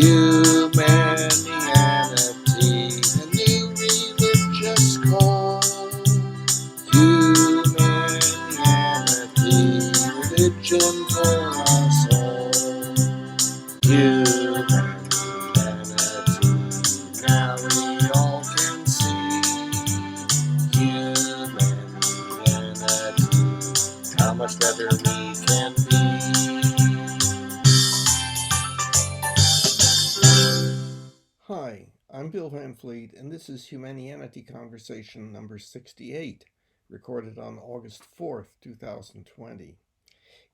Humanianity, a new religious call. Humanianity, religion for us all. Humanity, now we all can see. Humanity, how much better we can be. Hi, I'm Bill Van Fleet, and this is Humanianity Conversation number 68, recorded on August 4th, 2020.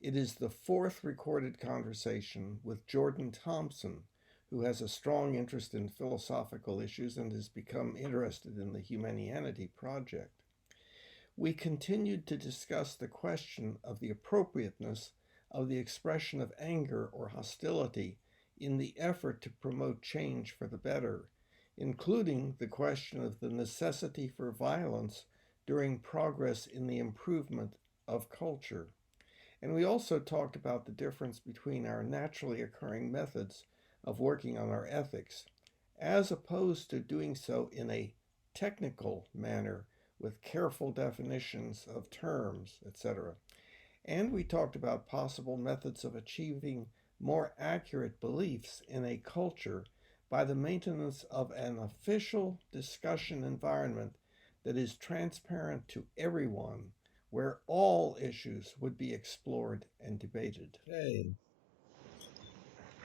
It is the fourth recorded conversation with Jordan Thompson, who has a strong interest in philosophical issues and has become interested in the Humanianity Project. We continued to discuss the question of the appropriateness of the expression of anger or hostility in the effort to promote change for the better, including the question of the necessity for violence during progress in the improvement of culture. And we also talked about the difference between our naturally occurring methods of working on our ethics, as opposed to doing so in a technical manner with careful definitions of terms, etc. And we talked about possible methods of achieving more accurate beliefs in a culture by the maintenance of an official discussion environment that is transparent to everyone, where all issues would be explored and debated. Okay,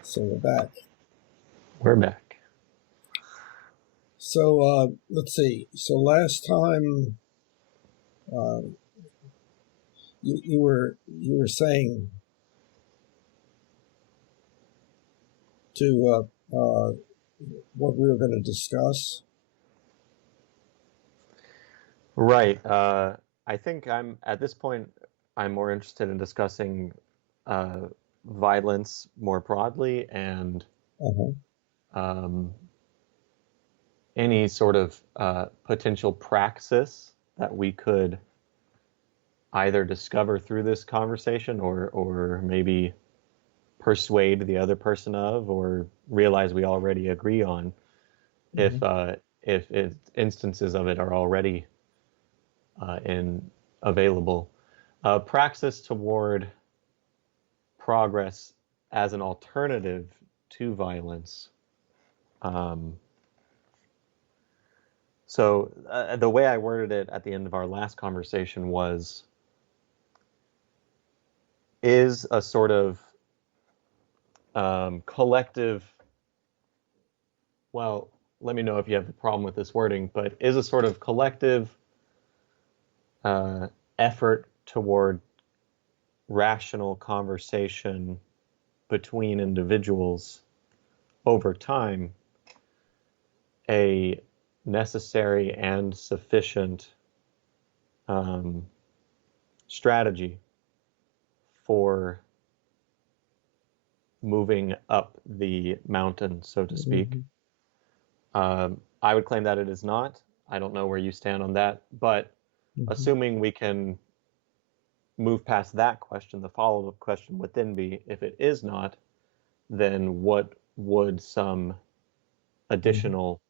so we're back. We're back. So let's see. So last time you were saying to what we were going to discuss. Right. I think at this point, I'm more interested in discussing violence more broadly and any sort of potential praxis that we could either discover through this conversation or maybe persuade the other person of, or realize we already agree on, if instances of it are already available. Praxis toward progress as an alternative to violence. So the way I worded it at the end of our last conversation was, is a sort of collective, well, let me know if you have a problem with this wording, but is a sort of collective effort toward rational conversation between individuals over time a necessary and sufficient strategy for moving up the mountain, so to speak. I would claim that it is not. I don't know where you stand on that, but assuming we can move past that question, the follow-up question would then be, if it is not, then what would some additional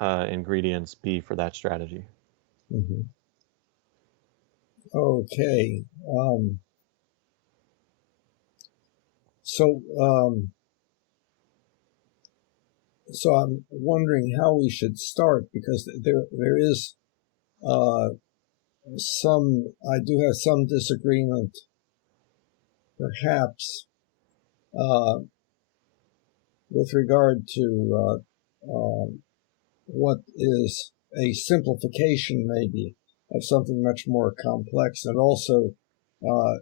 ingredients be for that strategy? Okay. So I'm wondering how we should start, because there is I do have some disagreement, perhaps, with regard to what is a simplification, maybe, of something much more complex. And also, I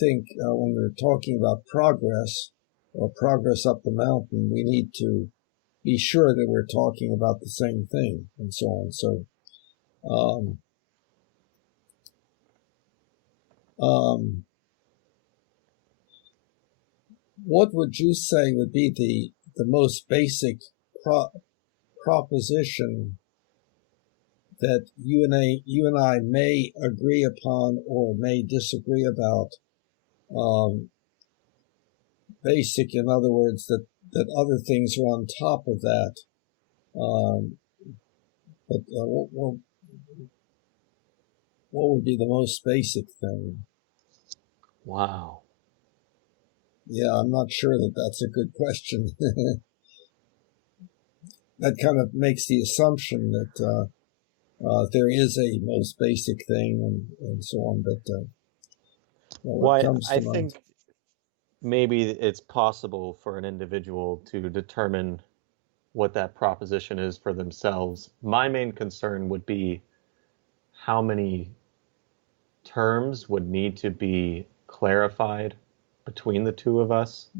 think when we're talking about progress, or progress up the mountain, we need to be sure that we're talking about the same thing, and so on. So, what would you say would be the most basic proposition that you and I may agree upon or may disagree about? Basic, in other words, that other things are on top of that. But what would be the most basic thing? Wow. Yeah, I'm not sure that that's a good question. That kind of makes the assumption that there is a most basic thing and so on, but what comes I to mind? think maybe it's possible for an individual to determine what that proposition is for themselves. My main concern would be how many terms would need to be clarified between the two of us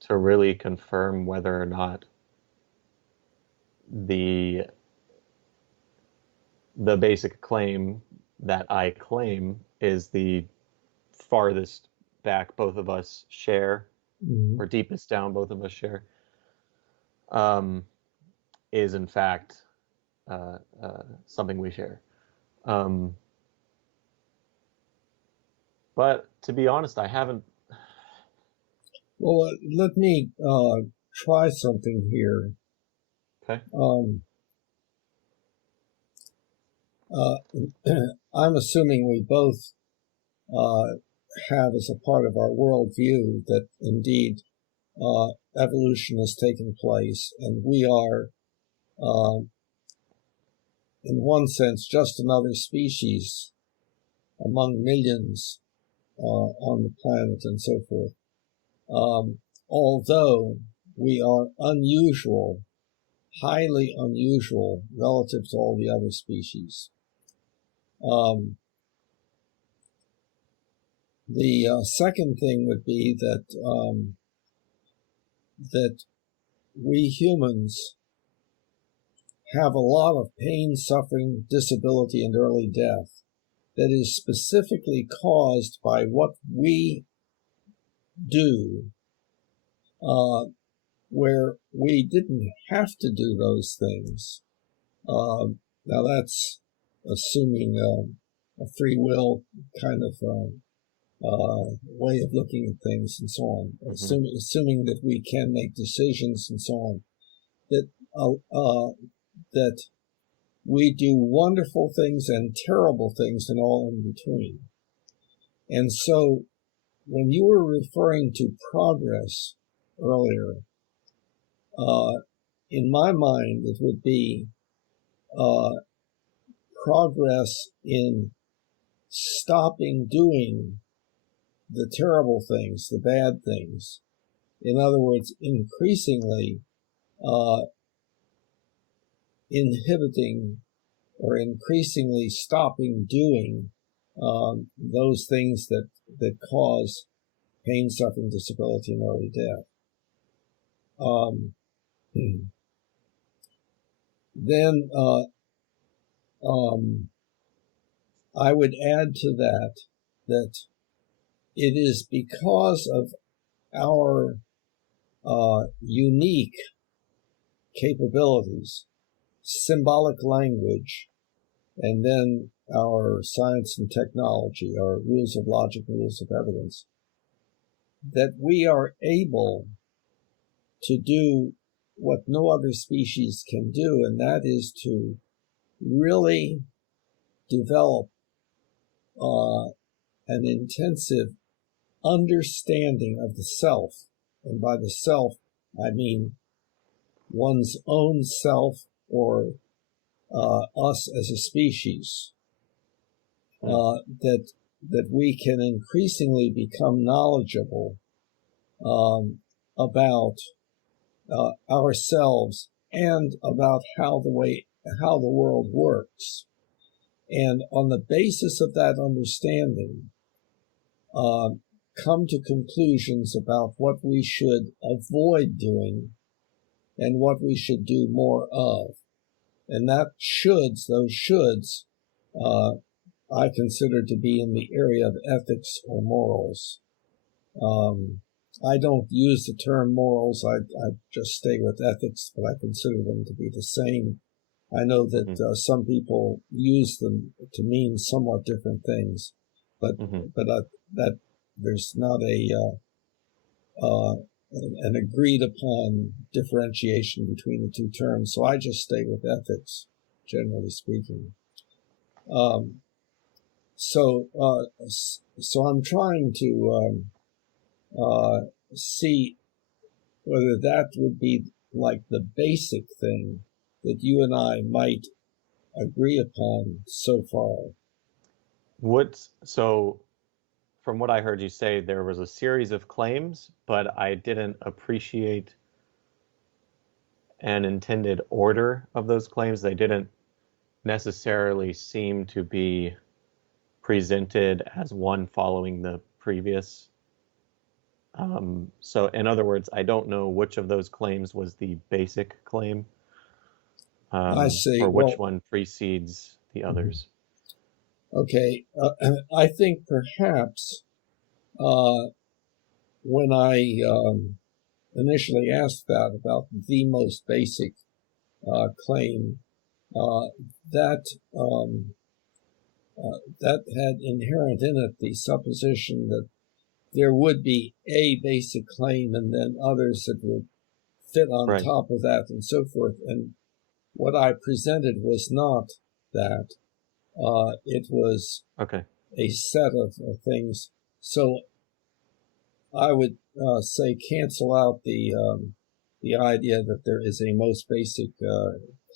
to really confirm whether or not the basic claim that I claim is the farthest back both of us share, or deepest down both of us share, is in fact something we share. But to be honest, I haven't. Well, let me try something here. Okay. I'm assuming we both have as a part of our worldview that indeed evolution has taken place, and we are, in one sense, just another species among millions on the planet and so forth. Although we are unusual, highly unusual relative to all the other species. The second thing would be that that we humans have a lot of pain, suffering, disability, and early death that is specifically caused by what we do, where we didn't have to do those things. Now that's assuming a free will kind of way of looking at things and so on, assuming that we can make decisions and so on, that we do wonderful things and terrible things and all in between. And so when you were referring to progress earlier, in my mind, it would be progress in stopping doing the terrible things, the bad things. In other words, increasingly inhibiting or increasingly stopping doing those things that cause pain, suffering, disability, and early death. Then I would add to that it is because of our unique capabilities, symbolic language, and then our science and technology, our rules of logic, rules of evidence, that we are able to do what no other species can do, and that is to really develop an intensive understanding of the self. And by the self, I mean one's own self or us as a species. That we can increasingly become knowledgeable about ourselves and about how the world works. And on the basis of that understanding, come to conclusions about what we should avoid doing and what we should do more of. And those shoulds, I consider to be in the area of ethics or morals. I don't use the term morals. I just stay with ethics, but I consider them to be the same. I know that some people use them to mean somewhat different things, but that there's not an agreed upon differentiation between the two terms. So I just stay with ethics, generally speaking. So I'm trying to see whether that would be like the basic thing that you and I might agree upon so far. So from what I heard you say, there was a series of claims, but I didn't appreciate an intended order of those claims. They didn't necessarily seem to be presented as one following the previous. So in other words, I don't know which of those claims was the basic claim, I see. or which one precedes the others. Okay. I think perhaps when I initially asked that about the most basic claim, that had inherent in it the supposition that there would be a basic claim and then others that would fit on Right. top of that and so forth. And what I presented was not that. It was Okay. a set of things. So I would say cancel out the idea that there is a most basic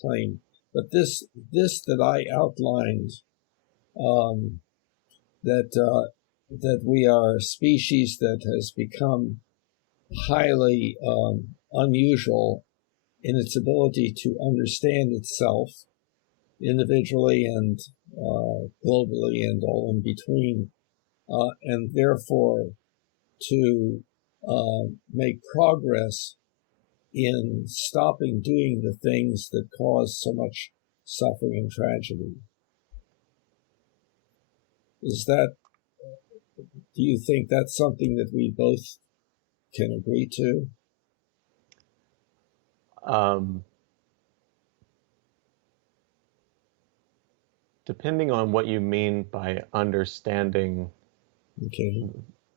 claim. But this that I outlined, that we are a species that has become highly unusual in its ability to understand itself individually and globally and all in between, and therefore to make progress in stopping doing the things that cause so much suffering and tragedy. Do you think that's something that we both can agree to? Depending on what you mean by understanding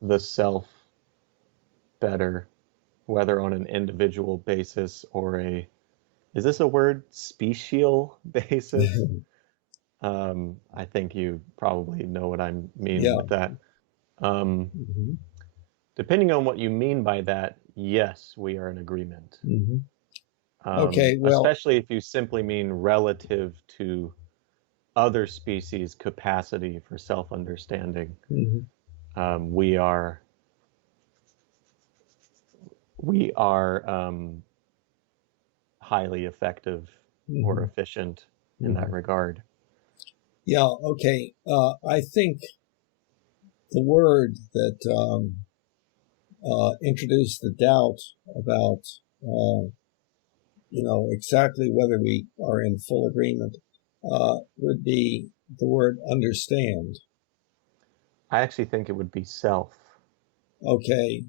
the self better, whether on an individual basis or is this a word, special basis? I think you probably know what I mean with that. Depending on what you mean by that, yes, we are in agreement. Okay, well, especially if you simply mean relative to other species' capacity for self-understanding. We are highly effective or efficient in that regard. Yeah, okay. I think the word that introduced the doubt about, exactly whether we are in full agreement would be the word understand. I actually think it would be self. Okay.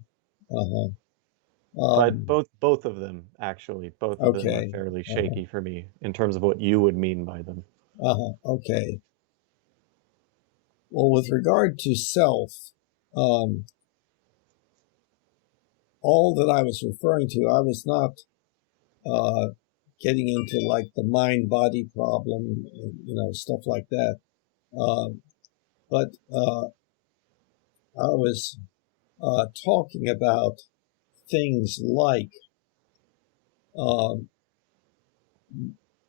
But both of them, actually, both of them are fairly shaky for me in terms of what you would mean by them. Okay. Well, with regard to self, all that I was referring to, I was not getting into like the mind-body problem, stuff like that. But I was talking about things like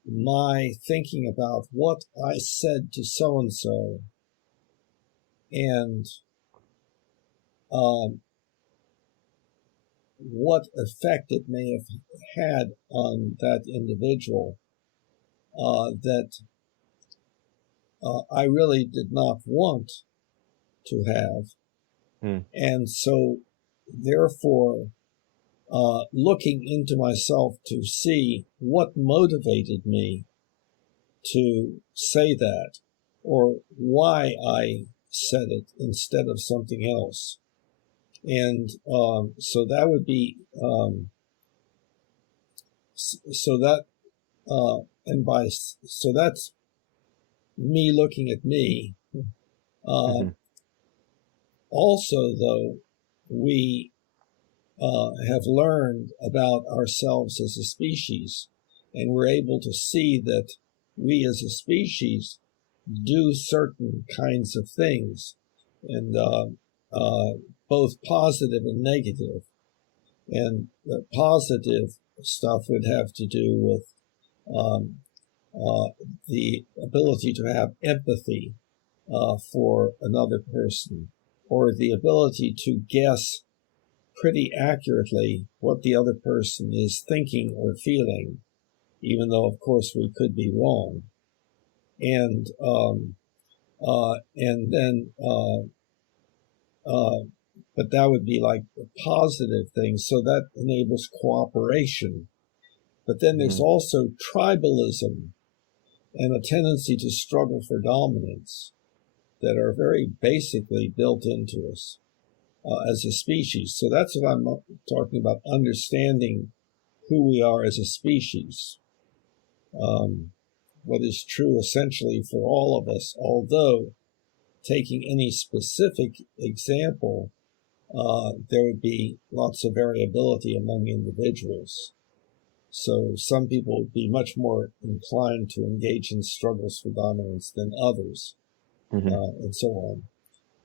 my thinking about what I said to so-and-so and what effect it may have had on that individual that I really did not want to have. And so, therefore, looking into myself to see what motivated me to say that or why I said it instead of something else. And so that would be, so that's me looking at me. Also, though, we have learned about ourselves as a species, and we're able to see that we as a species do certain kinds of things, and both positive and negative. And the positive stuff would have to do with the ability to have empathy for another person, or the ability to guess pretty accurately what the other person is thinking or feeling, even though, of course, we could be wrong. And then but that would be like a positive thing, so that enables cooperation. But then there's also tribalism and a tendency to struggle for dominance that are very basically built into us as a species. So that's what I'm talking about, understanding who we are as a species. What is true essentially for all of us, although taking any specific example, there would be lots of variability among individuals. So some people would be much more inclined to engage in struggles for dominance than others, and so on.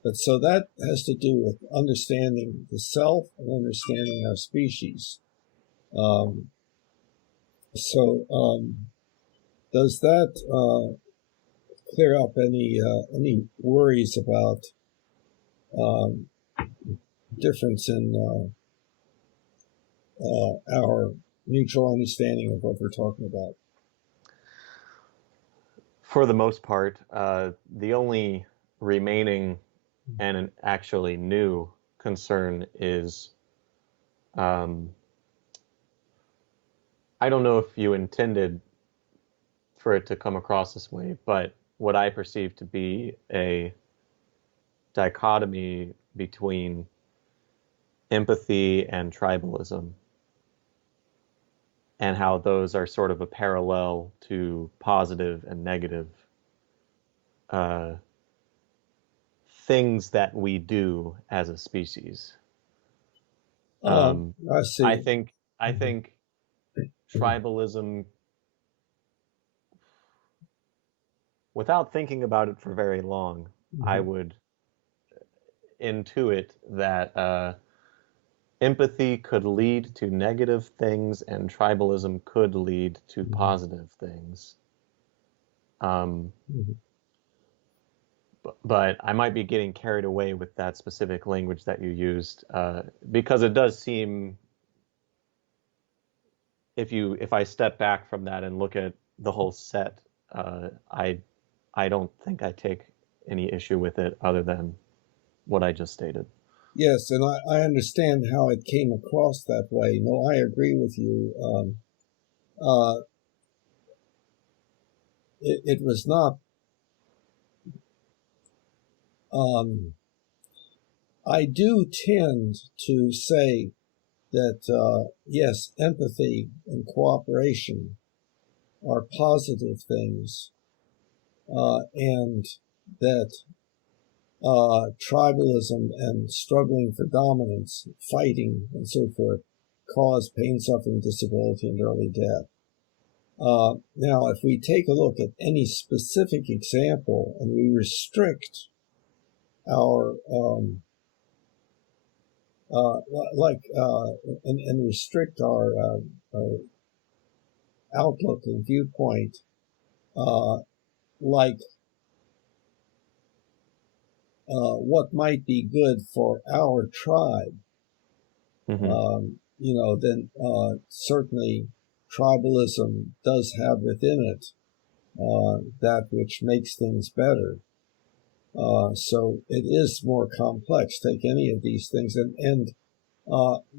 But so that has to do with understanding the self and understanding our species. Does that clear up any worries about difference in our mutual understanding of what we're talking about? For the most part, the only remaining and an actually new concern is, I don't know if you intended for it to come across this way, but what I perceive to be a dichotomy between empathy and tribalism, and how those are sort of a parallel to positive and negative things that we do as a species. I see. I think tribalism, without thinking about it for very long, I would intuit that empathy could lead to negative things and tribalism could lead to positive things. But I might be getting carried away with that specific language that you used, because it does seem, if I step back from that and look at the whole set, I don't think I take any issue with it other than what I just stated. Yes, and I understand how it came across that way. No, I agree with you. It was not. I do tend to say that, yes, empathy and cooperation are positive things, and that tribalism and struggling for dominance, fighting, and so forth, cause pain, suffering, disability, and early death. Now, if we take a look at any specific example and we restrict our and restrict our outlook and viewpoint, like what might be good for our tribe, then certainly tribalism does have within it that which makes things better. So it is more complex. Take any of these things, and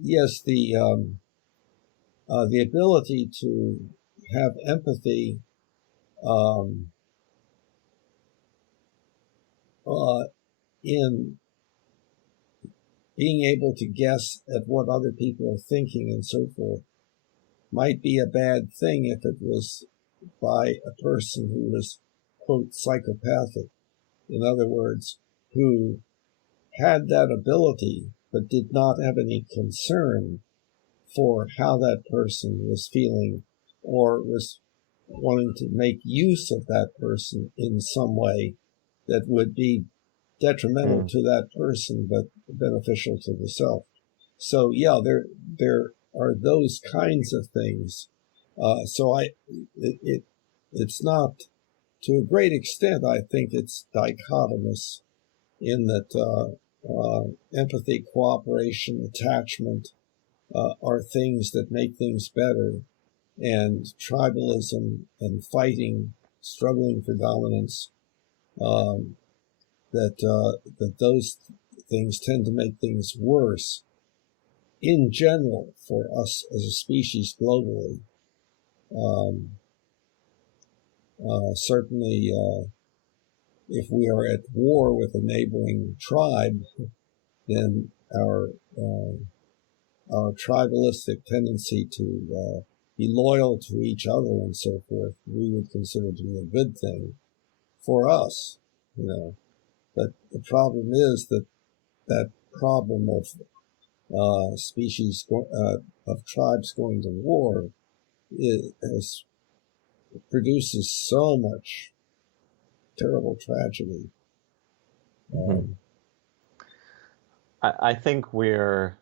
yes, the ability to have empathy in being able to guess at what other people are thinking and so forth might be a bad thing if it was by a person who was, quote, psychopathic. In other words, who had that ability but did not have any concern for how that person was feeling, or was wanting to make use of that person in some way that would be detrimental to that person but beneficial to the self. So yeah, there are those kinds of things. So it's not, to a great extent, I think it's dichotomous in that empathy, cooperation, attachment are things that make things better, and tribalism and fighting, struggling for dominance, that those things tend to make things worse in general for us as a species globally. Certainly, if we are at war with a neighboring tribe, then our tribalistic tendency to be loyal to each other and so forth, we would consider to be a good thing for us, But the problem is that problem of of tribes going to war produces so much terrible tragedy. I think we're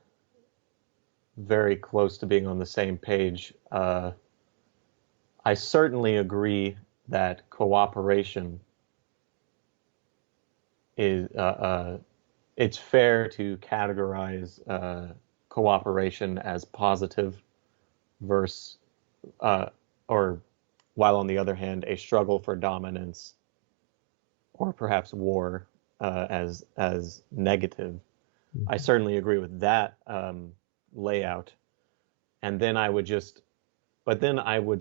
very close to being on the same page. I certainly agree that cooperation is, it's fair to categorize cooperation as positive versus, or while on the other hand, a struggle for dominance or perhaps war as negative. I certainly agree with that layout. And then I would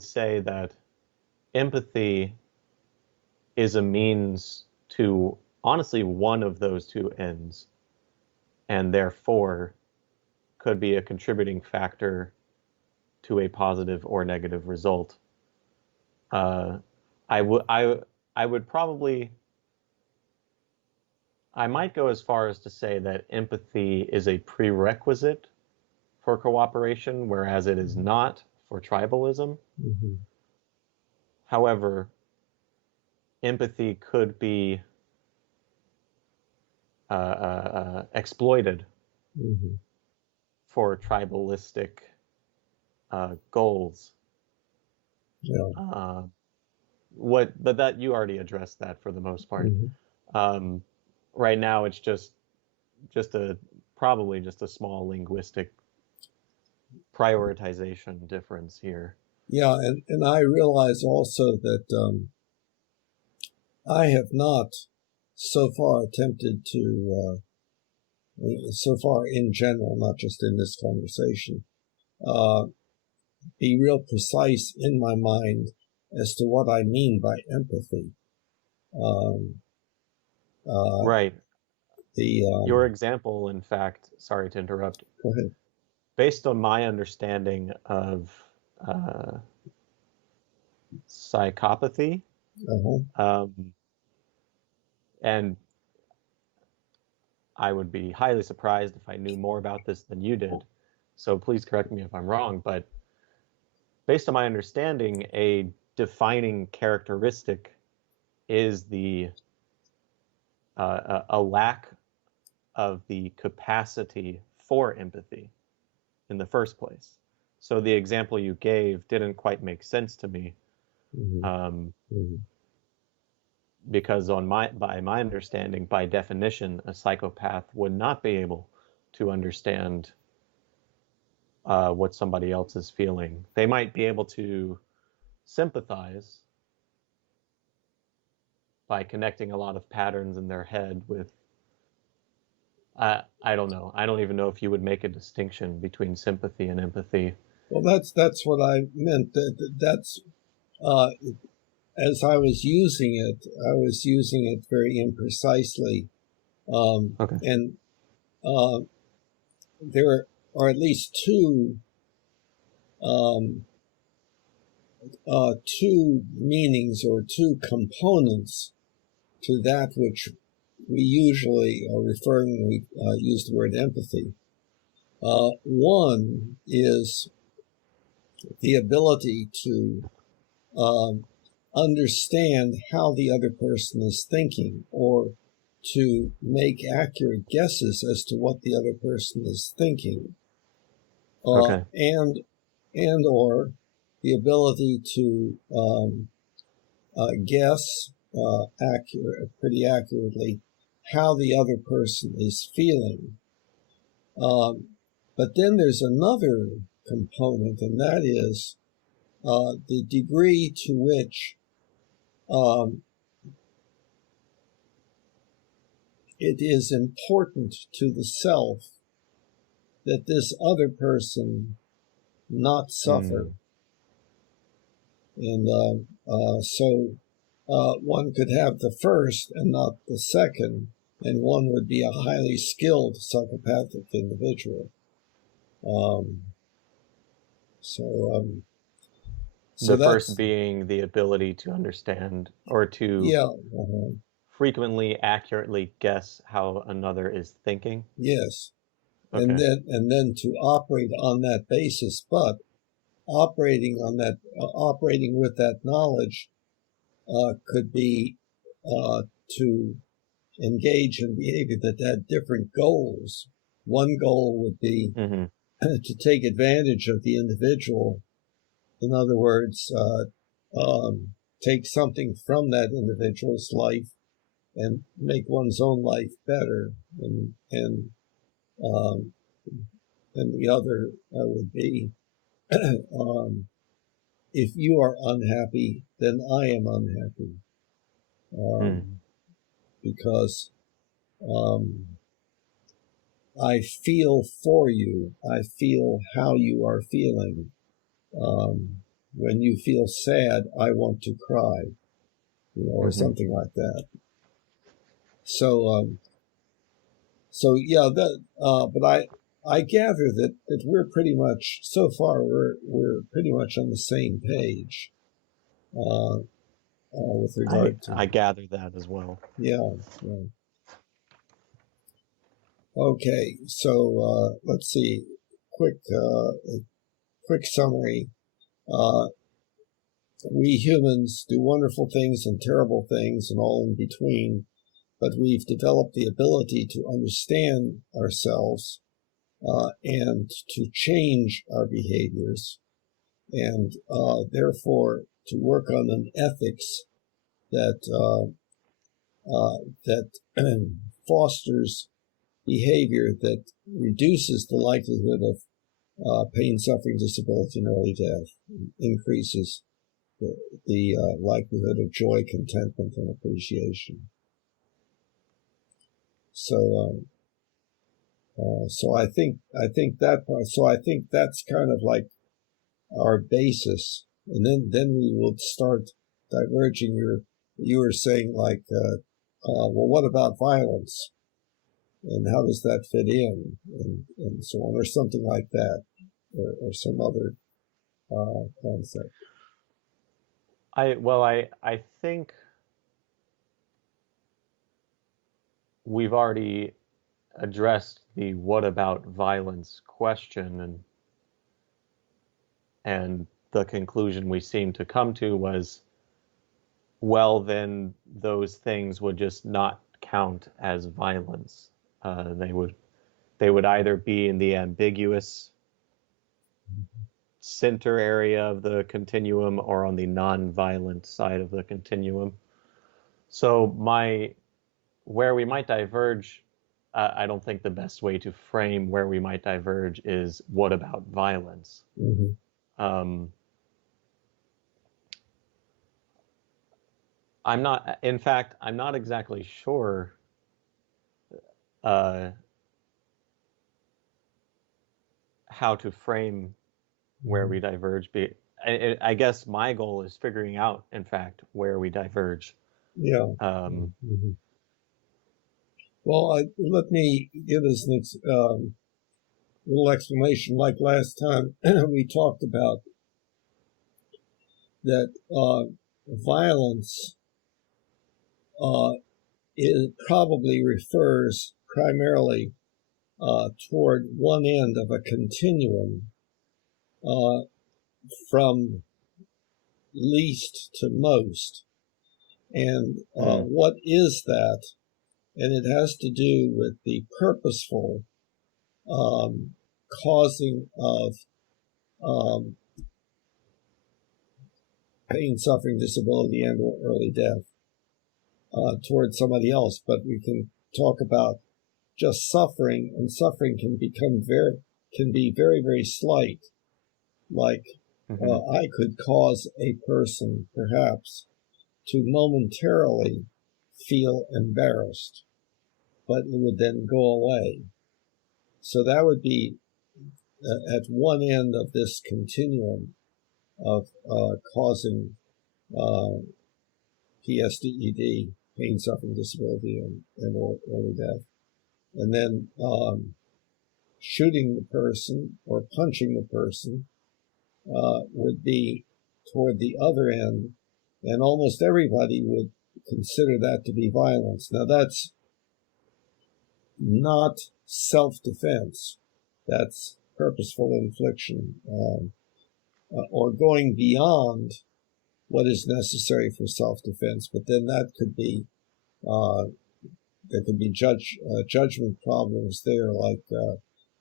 say that empathy is a means to, honestly, one of those two ends, and therefore could be a contributing factor to a positive or negative result. I might go as far as to say that empathy is a prerequisite for cooperation, whereas it is not for tribalism. However, empathy could be exploited for tribalistic goals. But that you already addressed that for the most part. Right now, it's probably just a small linguistic prioritization difference here. Yeah, and I realize also that I have not so far attempted to, so far in general, not just in this conversation, be real precise in my mind as to what I mean by empathy. Right. Your example, in fact, sorry to interrupt. Go ahead. Based on my understanding of psychopathy, and I would be highly surprised if I knew more about this than you did, so please correct me if I'm wrong, but based on my understanding, a defining characteristic is a lack of the capacity for empathy in the first place. So the example you gave didn't quite make sense to me, because by my understanding, by definition, a psychopath would not be able to understand what somebody else is feeling. They might be able to sympathize by connecting a lot of patterns in their head with, I don't know. I don't even know if you would make a distinction between sympathy and empathy. Well, that's what I meant. That's as I was using it very imprecisely. Okay. And there are at least two meanings or two components to that which we usually are referring when we use the word empathy. One is the ability to understand how the other person is thinking, or to make accurate guesses as to what the other person is thinking, Okay. and or the ability to guess pretty accurately how the other person is feeling. But then there's another component, and that is the degree to which it is important to the self that this other person not suffer. And so one could have the first and not the second, and one would be a highly skilled psychopathic individual. So the that's, first being the ability to understand, or to frequently accurately guess how another is thinking. Yes. Okay. And then to operate on that basis, but operating with that knowledge could be to engage in behavior that had different goals. One goal would be to take advantage of the individual. In other words, take something from that individual's life and make one's own life better. And the other would be, if you are unhappy, then I am unhappy. Because I feel for you. I feel how you are feeling. When you feel sad, I want to cry, or something like that. So, yeah, but I gather that we're pretty much, so far, we're pretty much on the same page with regard to. I gather that as well. Yeah. Okay, so let's see. Quick summary. We humans do wonderful things and terrible things and all in between, but we've developed the ability to understand ourselves and to change our behaviors, and therefore to work on an ethics that fosters behavior that reduces the likelihood of pain, suffering, disability, and early death, increases the likelihood of joy, contentment, and appreciation. So I think that part. So I think that's kind of like our basis, and then we will start diverging. You were saying like, well, what about violence, and how does that fit in, and so on, or something like that, or some other concept. I think we've already addressed the what about violence question, and the conclusion we seemed to come to was, well, then those things would just not count as violence. They would either be in the ambiguous center area of the continuum or on the non-violent side of the continuum. So where we might diverge, I don't think the best way to frame where we might diverge is what about violence? I'm not exactly sure how to frame where we diverge. I guess my goal is figuring out, in fact, where we diverge. Yeah. Well, let me give us a little explanation. Like last time, we talked about that violence it probably refers primarily toward one end of a continuum from least to most. And what is that? And it has to do with the purposeful causing of pain, suffering, disability, and or early death towards somebody else. But we can talk about just suffering, and suffering can be very, very slight. Like I could cause a person perhaps to momentarily feel embarrassed, but it would then go away. So that would be at one end of this continuum of causing PSDED, pain, suffering, disability, and or early death. And then shooting the person or punching the person would be toward the other end, and almost everybody would consider that to be violence. Now, that's not self-defense. That's purposeful infliction, or going beyond what is necessary for self-defense. But then that could be there could be judgment problems there. Like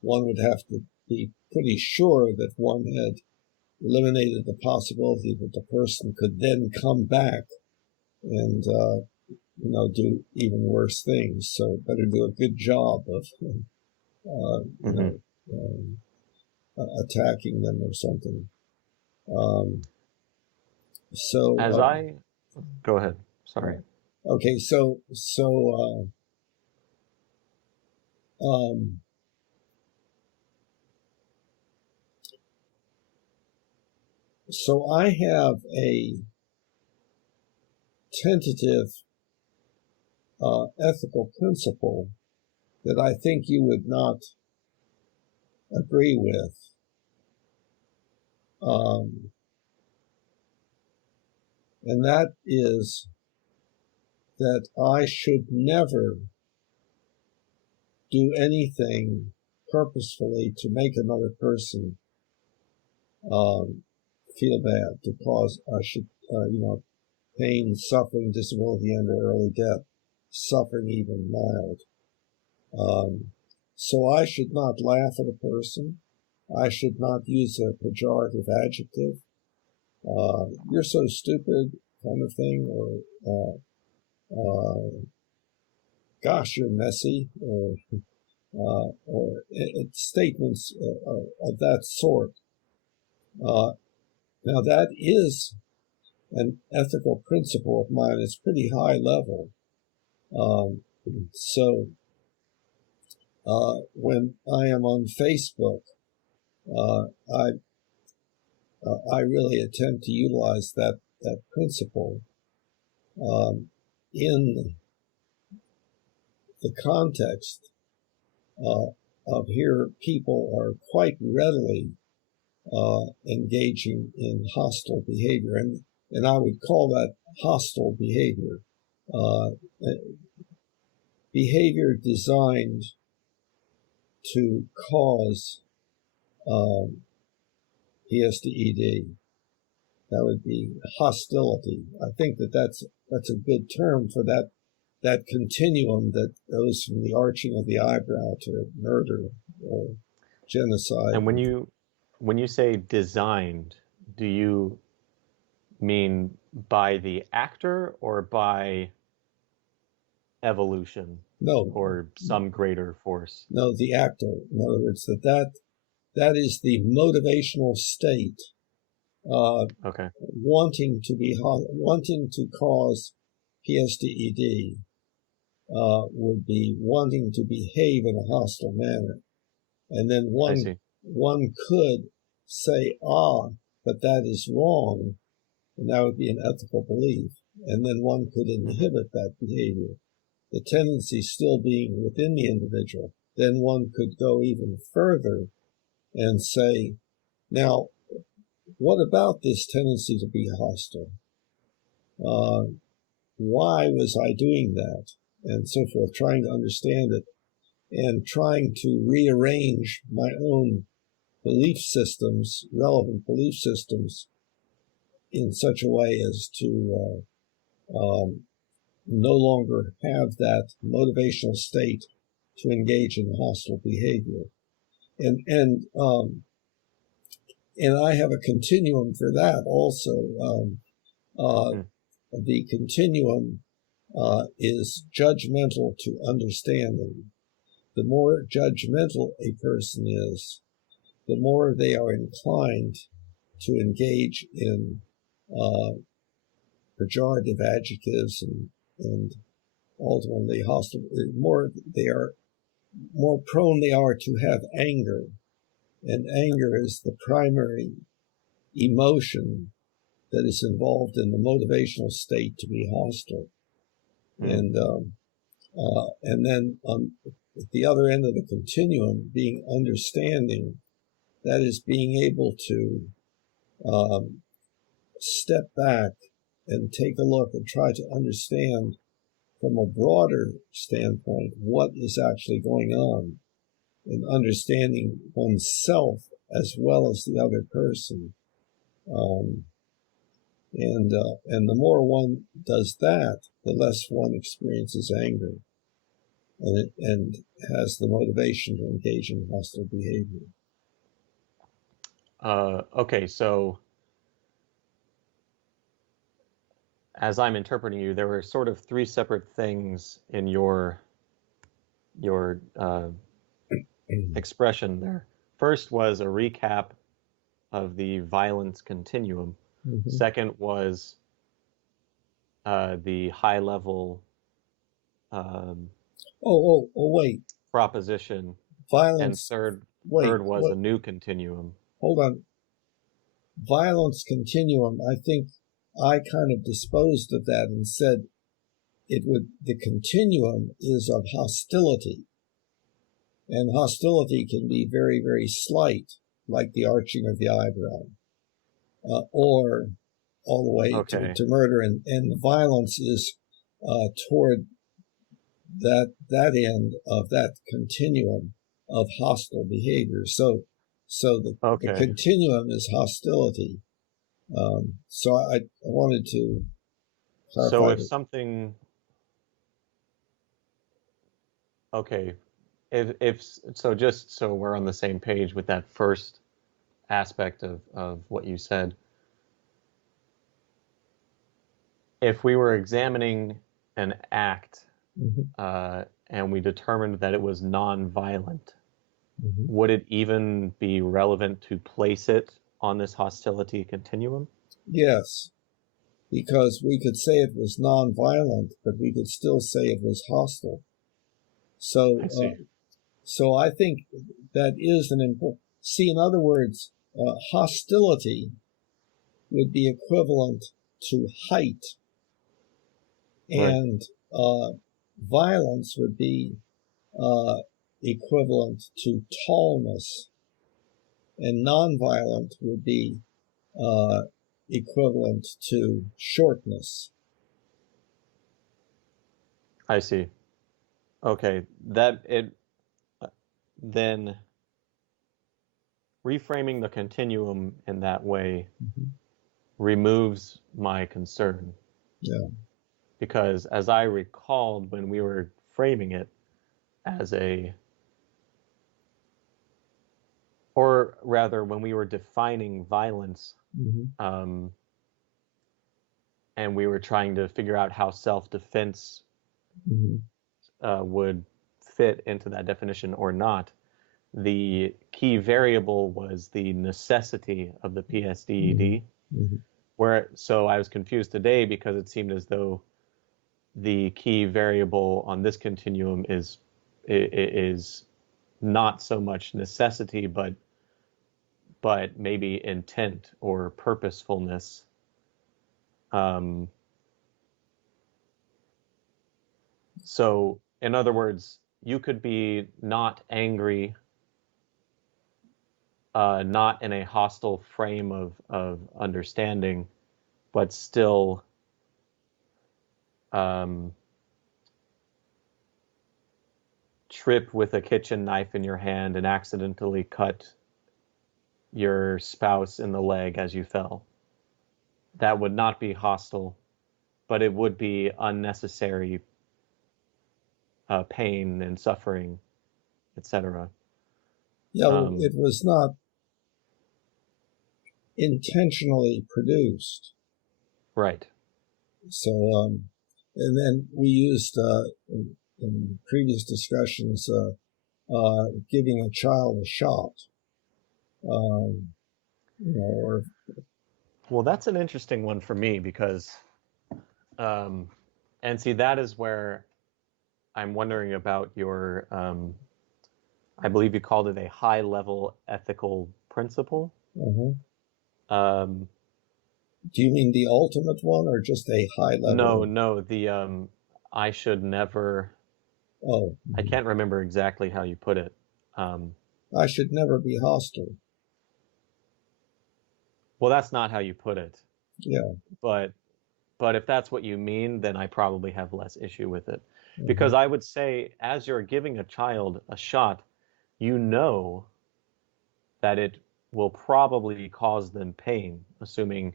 one would have to be pretty sure that one had eliminated the possibility that the person could then come back and do even worse things. So better do a good job of attacking them or something. Go ahead. Sorry. Okay, so I have a tentative ethical principle that I think you would not agree with. And that is that I should never do anything purposefully to make another person feel bad, to cause pain, suffering, disability, and early death, suffering even mild. So I should not laugh at a person. I should not use a pejorative adjective. You're so stupid, kind of thing, or gosh, you're messy, or statements of that sort. Now that is an ethical principle of mine. It's pretty high level. So when I am on Facebook, I really attempt to utilize that principle in the context of here people are quite readily engaging in hostile behavior, and I would call that hostile behavior. Behavior designed to cause PSDED. That would be hostility. I think that's a good term for that continuum that goes from the arching of the eyebrow to murder or genocide. And when you say designed, do you mean by the actor or by evolution? No. Or some greater force? No, the actor. In other words, that is the motivational state. Wanting to cause PSDED would be wanting to behave in a hostile manner, and then one could say, but that is wrong, and that would be an ethical belief, and then one could inhibit that behavior. The tendency still being within the individual, then one could go even further and say, now, what about this tendency to be hostile? Why was I doing that? And so forth, trying to understand it. and trying to rearrange my own belief systems, relevant belief systems, in such a way as to no longer have that motivational state to engage in hostile behavior. And I have a continuum for that also. The continuum is judgmental to understanding. The more judgmental a person is, the more they are inclined to engage in pejorative adjectives and ultimately hostile. More prone they are to have anger, and anger is the primary emotion that is involved in the motivational state to be hostile. And then at the other end of the continuum, being understanding, that is being able to step back and take a look and try to understand from a broader standpoint what is actually going on, and understanding oneself as well as the other person. And the more one does that, the less one experiences anger and has the motivation to engage in hostile behavior. Okay, so as I'm interpreting you, there were sort of three separate things in your expression there. First was a recap of the violence continuum. Mm-hmm. Second was the high-level wait. proposition. Violence. And third was a new continuum. Hold on. Violence continuum, I think I kind of disposed of that and said the continuum is of hostility. And hostility can be very, very slight, like the arching of the eyebrow, or all the way to murder. And the violence is toward that end of that continuum of hostile behavior. So the continuum is hostility. So I wanted to clarify. So if something, if so, just so we're on the same page with that first aspect of what you said, if we were examining an act and we determined that it was non-violent, would it even be relevant to place it on this hostility continuum? Yes, because we could say it was non-violent, but we could still say it was hostile. So, so I think that is an important. See, in other words, hostility would be equivalent to height, and violence would be equivalent to tallness, and nonviolent would be equivalent to shortness. I see. Okay, then reframing the continuum in that way removes my concern. Yeah. Because as I recalled when we were framing it as or rather when we were defining violence, and we were trying to figure out how self-defense would fit into that definition or not, the key variable was the necessity of the PSDED. So I was confused today because it seemed as though the key variable on this continuum is not so much necessity, but maybe intent or purposefulness. So in other words, you could be not angry, not in a hostile frame of understanding, but still trip with a kitchen knife in your hand and accidentally cut your spouse in the leg as you fell. That would not be hostile, but it would be unnecessary pain and suffering, etc. Yeah, well, it was not intentionally produced. Right. So, and then we used in previous discussions giving a child a shot. Or well, that's an interesting one for me because, and see, that is where I'm wondering about your, I believe you called it a high-level ethical principle. Do you mean the ultimate one or just a high level? No, the I should never. Oh, I can't remember exactly how you put it. I should never be hostile. Well, that's not how you put it. Yeah. But if that's what you mean, then I probably have less issue with it. Because I would say, as you're giving a child a shot, you know that it will probably cause them pain, assuming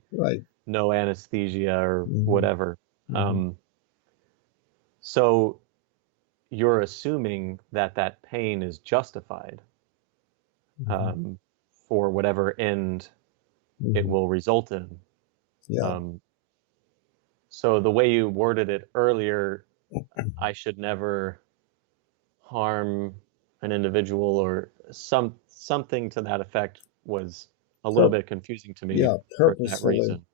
no anesthesia or whatever. So you're assuming that that pain is justified for whatever end it will result in. Yeah. So the way you worded it earlier, I should never harm an individual or something to that effect was a little bit confusing to me for that reason.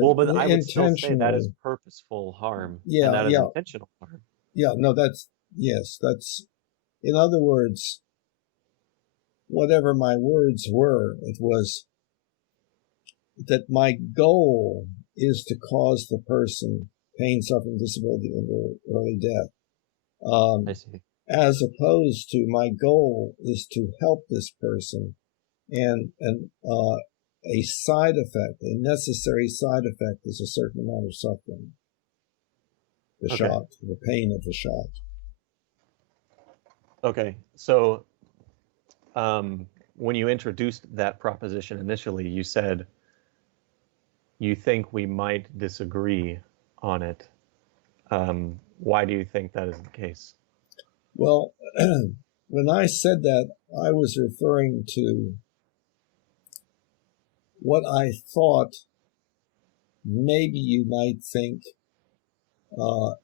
Well, but I would still say that is purposeful harm, and that is intentional harm. Yeah, no, that's in other words, whatever my words were, it was that my goal is to cause the person pain, suffering, disability, or early death. I see. As opposed to my goal is to help this person, and a side effect, a necessary side effect, is a certain amount of suffering. The shot, the pain of the shot. Okay, so when you introduced that proposition initially, you said you think we might disagree on it. Why do you think that is the case? Well, when I said that, I was referring to what I thought maybe you might think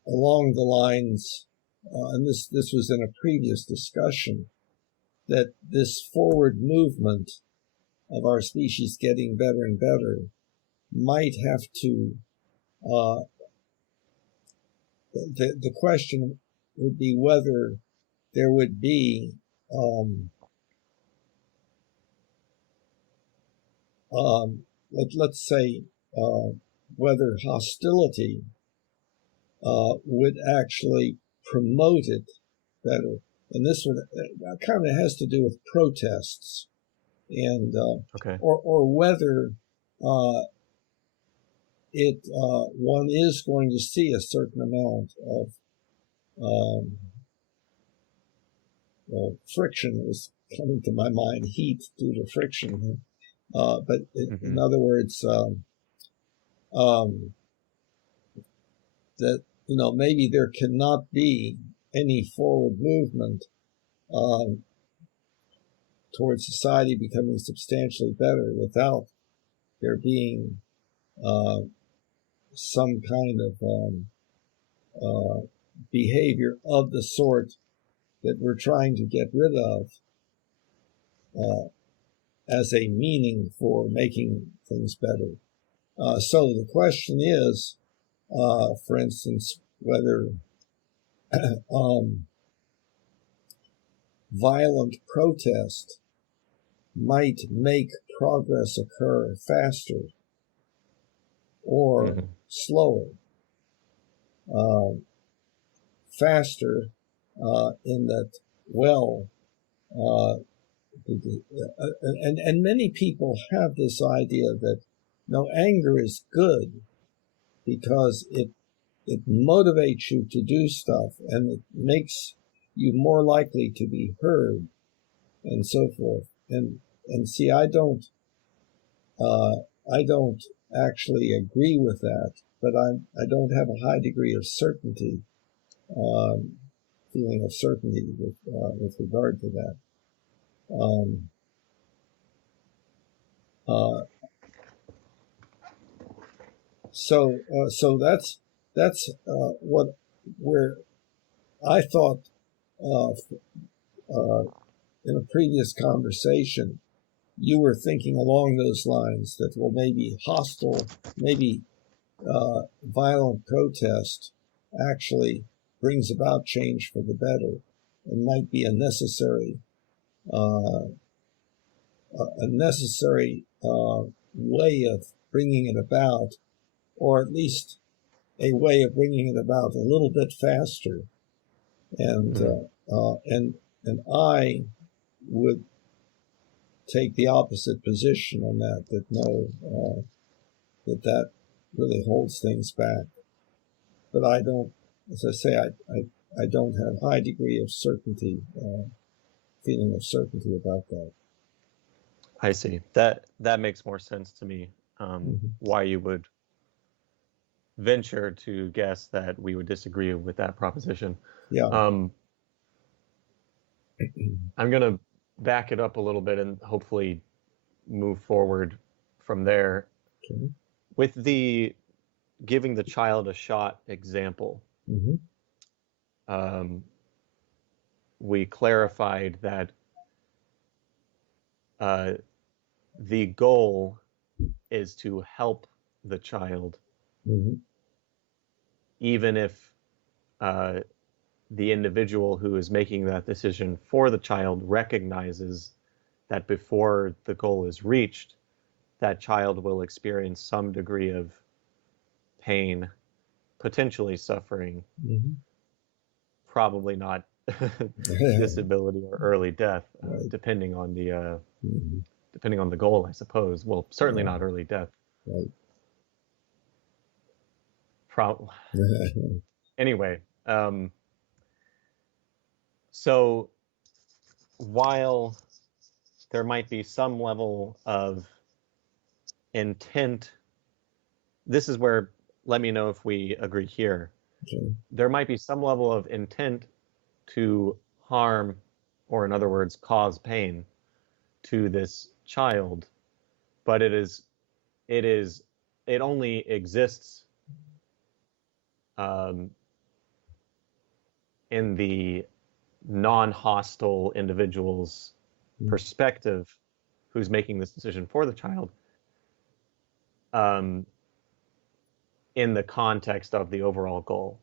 along the lines, and this was in a previous discussion, that this forward movement of our species getting better and better might have to, the question would be whether there would be let's say whether hostility would actually promote it better. And this one kind of has to do with protests, and or whether one is going to see a certain amount of friction is coming to my mind, heat due to friction. But in other words, that maybe there cannot be any forward movement towards society becoming substantially better without there being some kind of behavior of the sort that we're trying to get rid of as a meaning for making things better. So the question is, for instance, whether violent protest might make progress occur faster or slower. Faster in that, and many people have this idea that anger is good because it motivates you to do stuff, and it makes you more likely to be heard, and so forth. And see, I don't actually agree with that, but I don't have a high degree of certainty, feeling of certainty with regard to that. So that's where I thought in a previous conversation you were thinking along those lines, that well, maybe hostile, maybe violent protest actually brings about change for the better, and might be a necessary way of bringing it about, or at least a way of bringing it about a little bit faster. And and I would take the opposite position on that. That no, that really holds things back. But I don't, as I say, I don't have a high degree of certainty, feeling of certainty about that. I see. That makes more sense to me. Why you would venture to guess that we would disagree with that proposition. Yeah. I'm going to back it up a little bit and hopefully move forward from there. Okay. With the giving the child a shot example, we clarified that the goal is to help the child, even if the individual who is making that decision for the child recognizes that before the goal is reached, that child will experience some degree of pain, potentially suffering, probably not disability or early death, right. depending on the depending on the goal, I suppose. Well, certainly not early death. Right. Anyway, so while there might be some level of intent, this is where, let me know if we agree here. Okay. There might be some level of intent to harm, or in other words, cause pain to this child, but it only exists in the non-hostile individual's perspective who's making this decision for the child, in the context of the overall goal.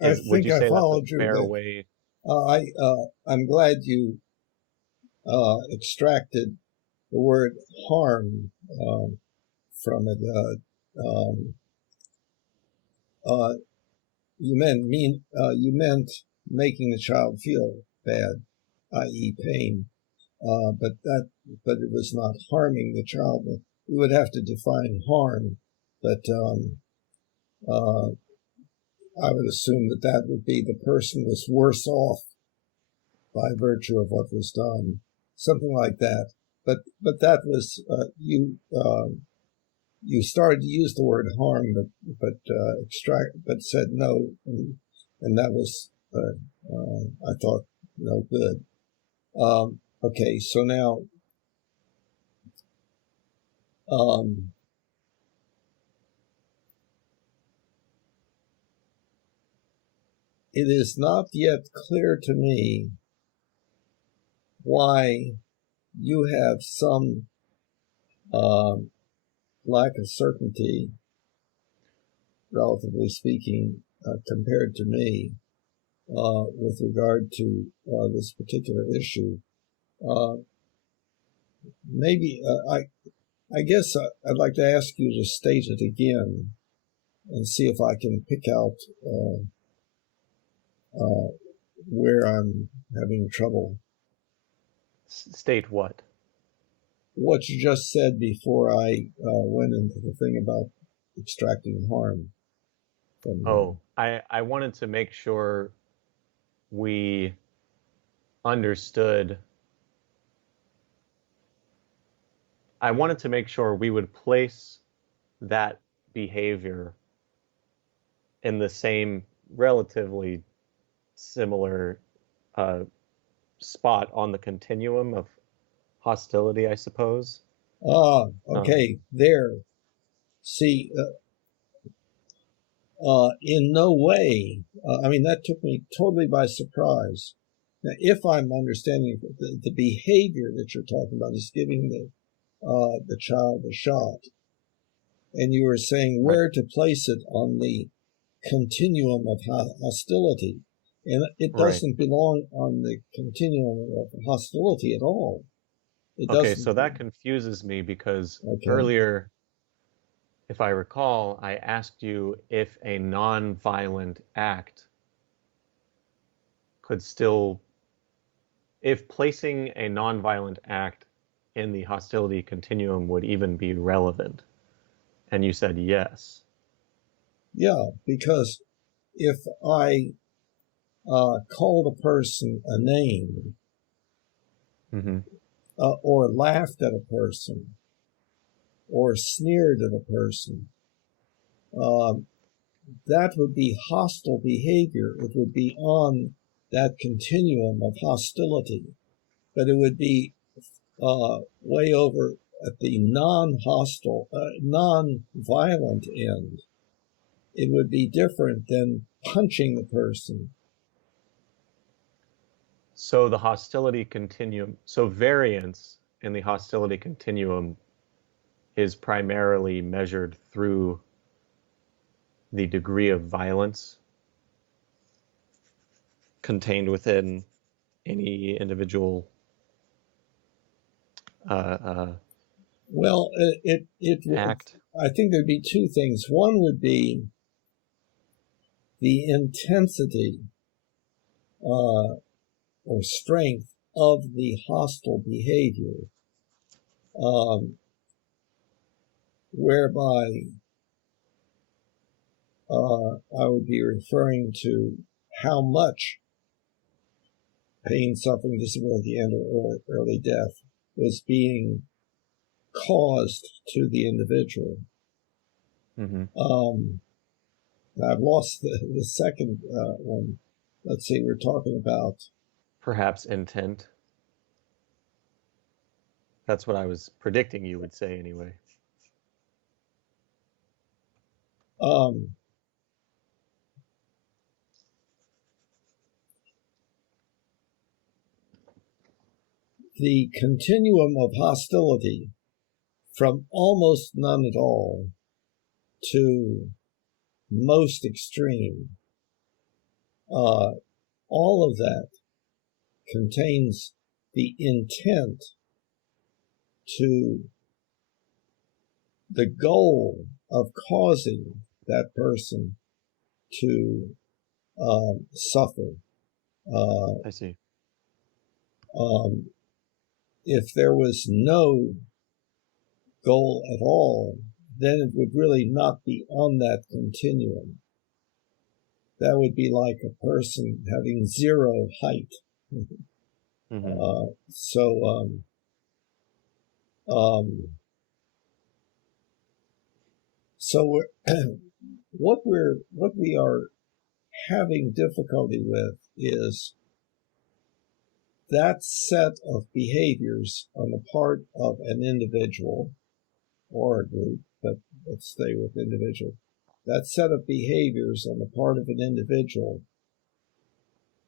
Would you say that's a fair way? I'm glad you extracted the word harm from it. You meant making the child feel bad, i.e., pain, but it was not harming the child. We would have to define harm, but I would assume that would be the person was worse off by virtue of what was done, something like that. But that was you started to use the word harm, but said no, and that was I thought no good. Okay, so now it is not yet clear to me why you have some lack of certainty, relatively speaking, compared to me, with regard to this particular issue. Maybe I guess I'd like to ask you to state it again and see if I can pick out where I'm having trouble. State what? What you just said before I went into the thing about extracting harm. I wanted to make sure we understood, I wanted to make sure we would place that behavior in the same relatively similar spot on the continuum of hostility, I suppose. Okay, there. See, in no way, I mean, that took me totally by surprise. Now, if I'm understanding the behavior that you're talking about is giving the child a shot, and you were saying where to place it on the continuum of hostility, and it doesn't belong on the continuum of hostility at all. It Okay, doesn't. so that confuses me because earlier, if I recall, I asked you if a non-violent act could still, if placing a non-violent act in the hostility continuum would even be relevant. And you said yes. Yeah, because if I called a person a name, or laughed at a person, or sneered at a person, that would be hostile behavior. It would be on that continuum of hostility, but it would be way over at the non-hostile, non-violent end. It would be different than punching the person. So the hostility continuum, so variance in the hostility continuum is primarily measured through the degree of violence contained within any individual well, it act. I think there'd be two things. One would be the intensity or strength of the hostile behavior, whereby I would be referring to how much pain, suffering, disability, and or early death was being caused to the individual. I've lost the second one. Let's see, we're talking about perhaps intent. That's what I was predicting you would say anyway. The continuum of hostility from almost none at all to most extreme, all of that contains the intent to the goal of causing that person to suffer. I see. If there was no goal at all, then it would really not be on that continuum. That would be like a person having zero height. So what we are having difficulty with is that set of behaviors on the part of an individual or a group, but let's stay with individual. That set of behaviors on the part of an individual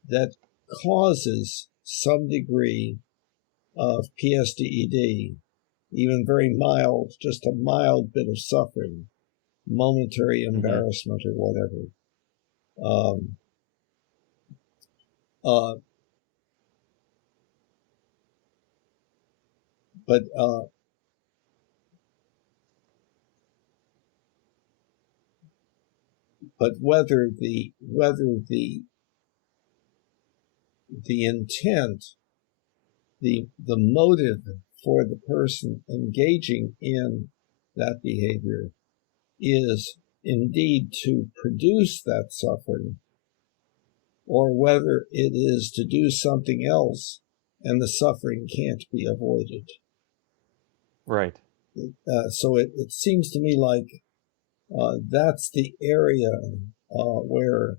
that causes some degree of PSDED, even very mild, just a mild bit of suffering, momentary embarrassment or whatever. But whether the intent, the motive for the person engaging in that behavior is indeed to produce that suffering, or whether it is to do something else and the suffering can't be avoided. Right. So it seems to me like that's the area where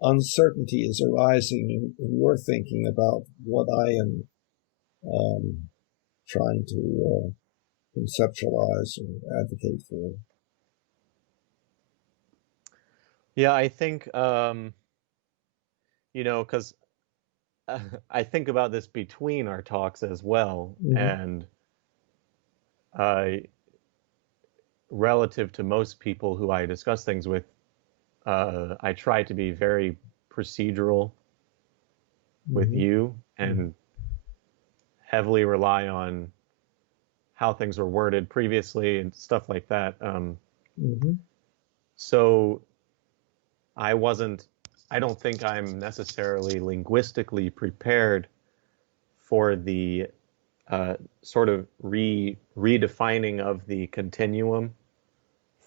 uncertainty is arising in your thinking about what I am trying to conceptualize or advocate for. Yeah, I think, because I think about this between our talks as well, and relative to most people who I discuss things with, I try to be very procedural with you and heavily rely on how things were worded previously and stuff like that. So I don't think I'm necessarily linguistically prepared for the sort of redefining of the continuum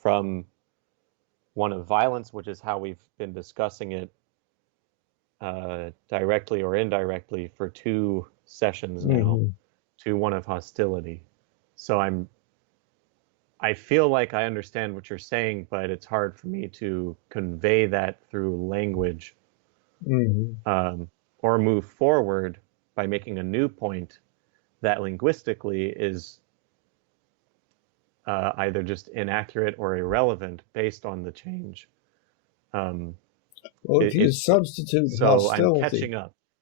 from one of violence, which is how we've been discussing it directly or indirectly for 2 sessions now, to one of hostility. So I feel like I understand what you're saying, but it's hard for me to convey that through language, or move forward by making a new point that linguistically is either just inaccurate or irrelevant based on the change. Well, if you substitute so hostility,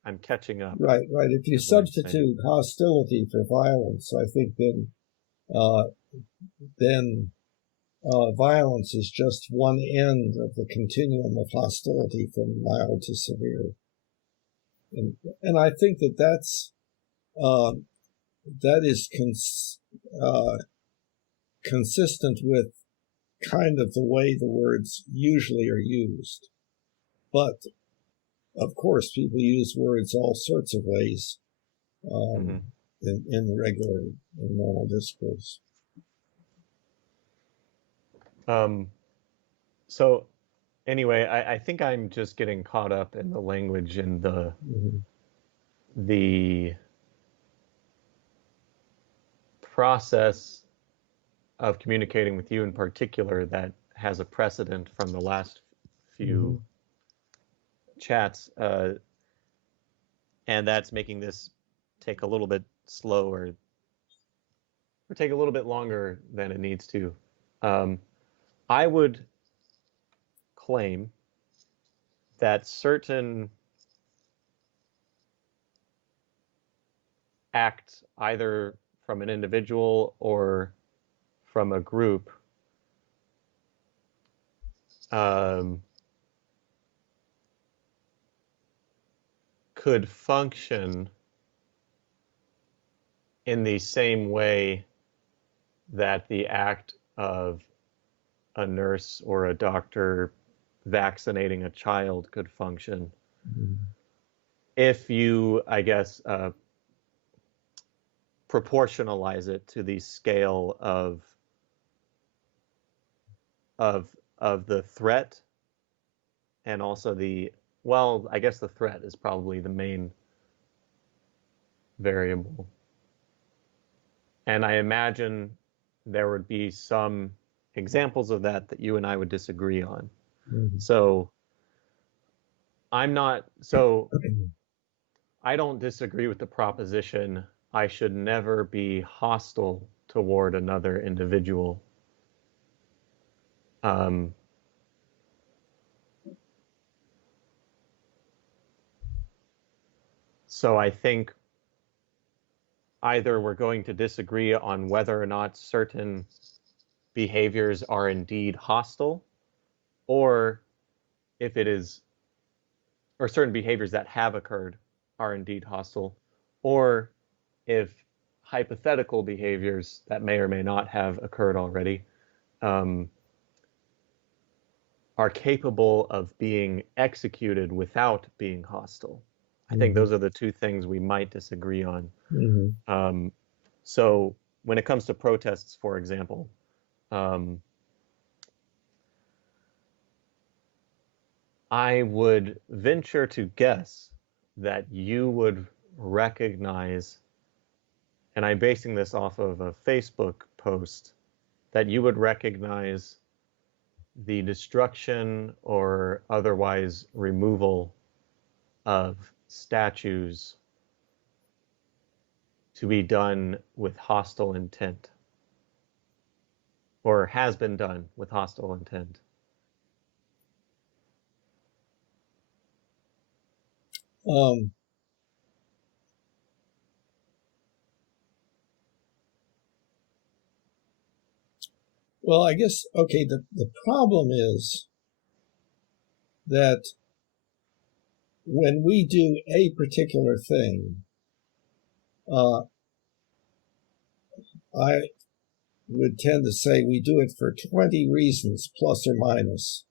I'm catching up. Right. If you substitute hostility for violence, I think then violence is just one end of the continuum of hostility from mild to severe. And I think that is consistent with kind of the way the words usually are used. But of course, people use words all sorts of ways in the regular and normal discourse. So anyway, I think I'm just getting caught up in the language and the process of communicating with you in particular that has a precedent from the last few chats, and that's making this take a little bit slower, or take a little bit longer than it needs to. I would claim that certain acts, either from an individual or from a group, could function in the same way that the act of a nurse or a doctor vaccinating a child could function. If you, I guess, proportionalize it to the scale of the threat, and also I guess the threat is probably the main variable. And I imagine there would be some examples of that you and I would disagree on. So I don't disagree with the proposition I should never be hostile toward another individual. So I think either we're going to disagree on whether or not certain behaviors are indeed hostile, or if it is, or certain behaviors that have occurred are indeed hostile, or if hypothetical behaviors that may or may not have occurred already are capable of being executed without being hostile. I think those are the 2 things we might disagree on. So when it comes to protests, for example, I would venture to guess that you would recognize, and I'm basing this off of a Facebook post, that you would recognize the destruction or otherwise removal of statues to be done with hostile intent, or has been done with hostile intent. Well, I guess, okay, the problem is that when we do a particular thing, I would tend to say we do it for 20 reasons, plus or minus.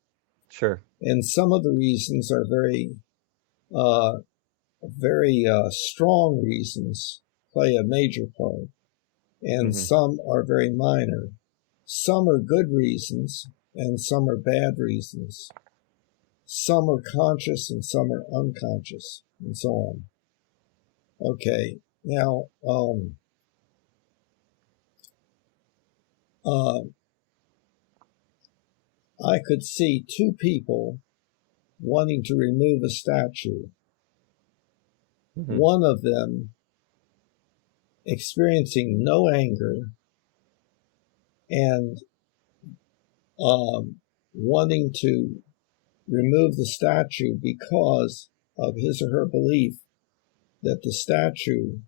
Sure. And some of the reasons are very strong reasons, play a major part, and some are very minor. Some are good reasons, and some are bad reasons. Some are conscious, and some are unconscious, and so on. Okay, now, I could see two people wanting to remove a statue. One of them experiencing no anger and wanting to remove the statue because of his or her belief that the statue's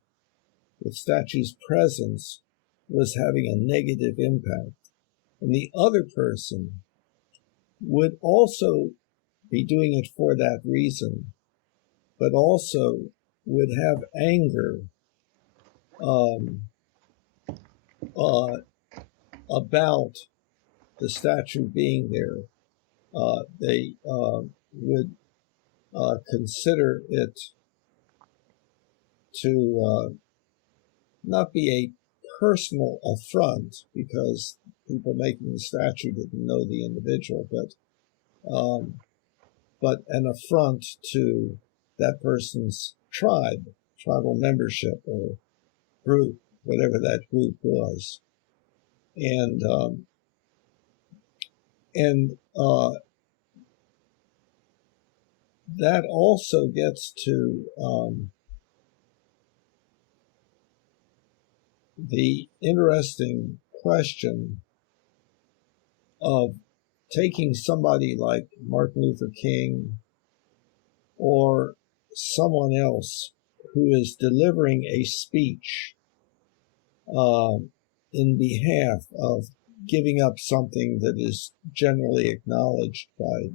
presence was having a negative impact. And the other person would also be doing it for that reason, but also would have anger about the statue being there. They would consider it to not be a personal affront because people making the statue didn't know the individual, but an affront to that person's tribal membership or group, whatever that group was. And that also gets to the interesting question of taking somebody like Martin Luther King or someone else who is delivering a speech in behalf of giving up something that is generally acknowledged by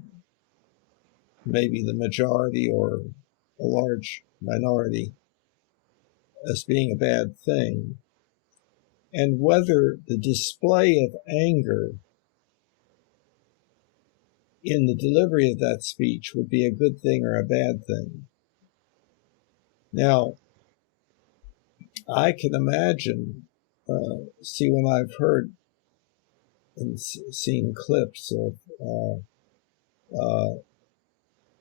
maybe the majority or a large minority as being a bad thing, and whether the display of anger in the delivery of that speech would be a good thing or a bad thing. Now, I can imagine, when I've heard and seen clips of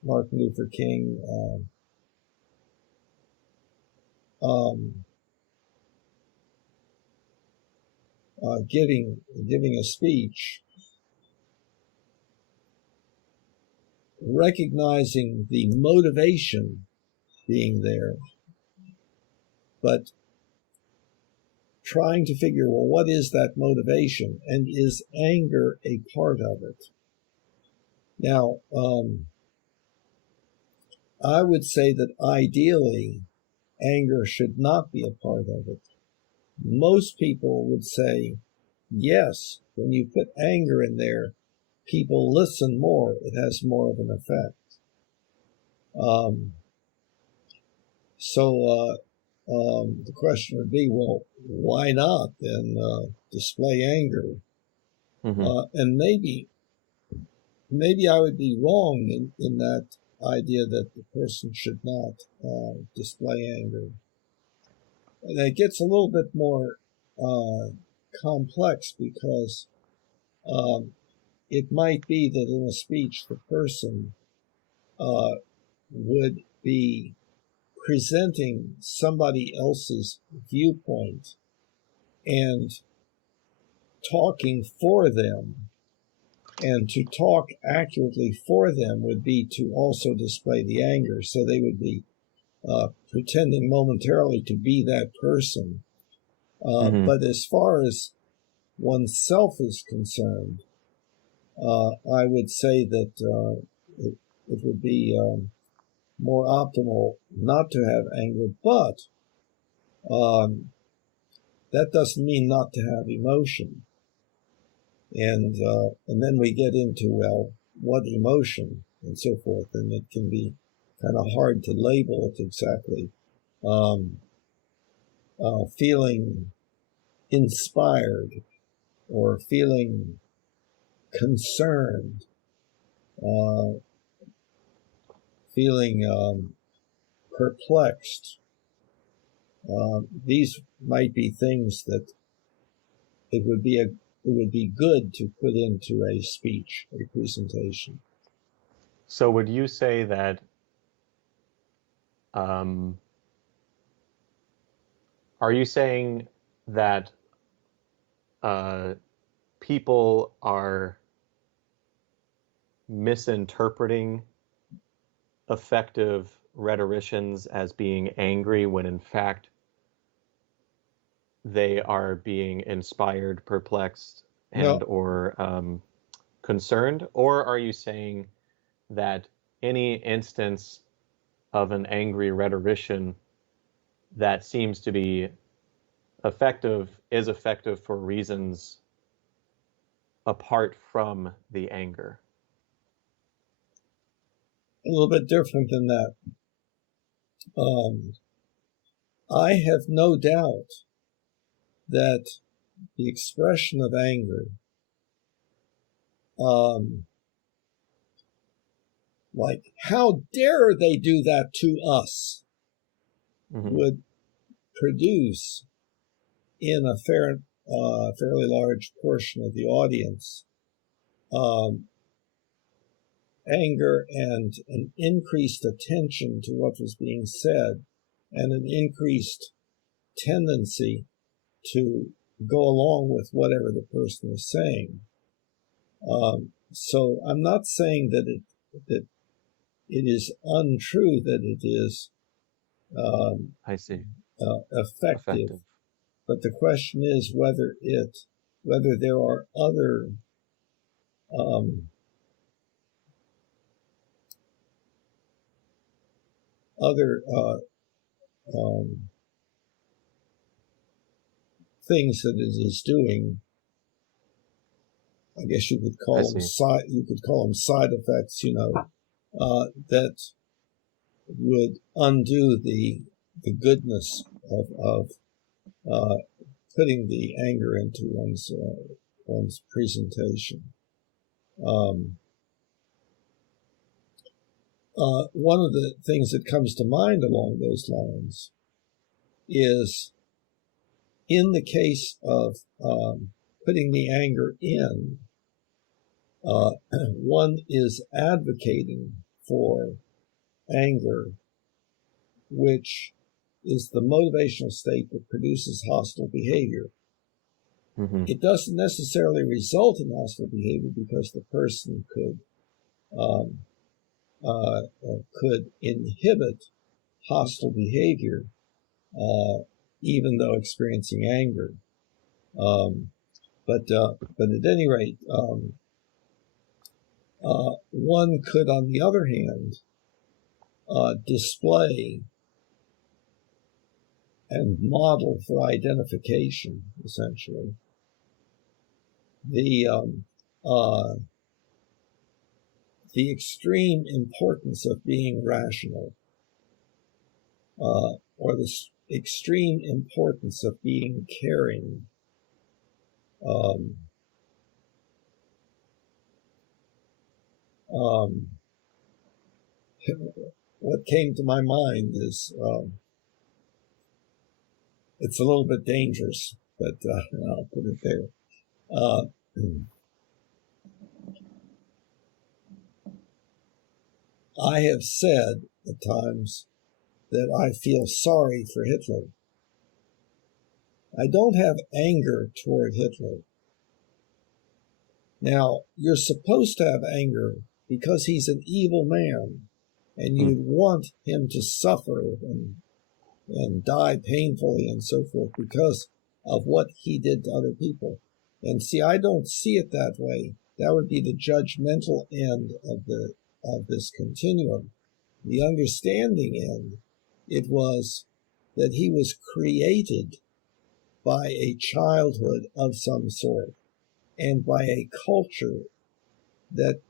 Martin Luther King giving a speech, recognizing the motivation being there, but trying to figure, well, what is that motivation, and is anger a part of it? Now, I would say that ideally, anger should not be a part of it. Most people would say, yes, when you put anger in there, people listen more. It has more of an effect. The question would be, well, why not then display anger? And maybe I would be wrong in that idea that the person should not display anger. And it gets a little bit more complex because it might be that in a speech the person would be presenting somebody else's viewpoint and talking for them. And to talk accurately for them would be to also display the anger. So they would be pretending momentarily to be that person. But as far as oneself is concerned, I would say that it would be more optimal not to have anger, but that doesn't mean not to have emotion. And then we get into, well, what emotion and so forth, and it can be kind of hard to label it exactly. Feeling inspired or feeling concerned, feeling perplexed. These might be things that it would be good to put into a speech, a presentation. So would you say that are you saying that people are misinterpreting effective rhetoricians as being angry when in fact they are being inspired, perplexed, and or concerned? Or are you saying that any instance of an angry rhetorician that seems to be effective is effective for reasons apart from the anger? A little bit different than that. I have no doubt that the expression of anger, like, how dare they do that to us, would produce in a fairly large portion of the audience anger and an increased attention to what was being said and an increased tendency to go along with whatever the person is saying. So I'm not saying that it is untrue that it is I see. effective, but the question is whether there are other things that it is doing. I guess you could call them side effects, that would undo the goodness of putting the anger into one's presentation. One of the things that comes to mind along those lines is in the case of putting the anger in, one is advocating for anger, which is the motivational state that produces hostile behavior. It doesn't necessarily result in hostile behavior because the person could inhibit hostile behavior even though experiencing anger. But at any rate, one could, on the other hand, display and model for identification, essentially, the extreme importance of being rational, or the extreme importance of being caring. What came to my mind is it's a little bit dangerous, but I'll put it there. I have said at times that I feel sorry for Hitler. I don't have anger toward Hitler. Now, you're supposed to have anger because he's an evil man, and you want him to suffer and die painfully and so forth because of what he did to other people. And see, I don't see it that way. That would be the judgmental end of this continuum. The understanding end, it was that he was created by a childhood of some sort and by a culture that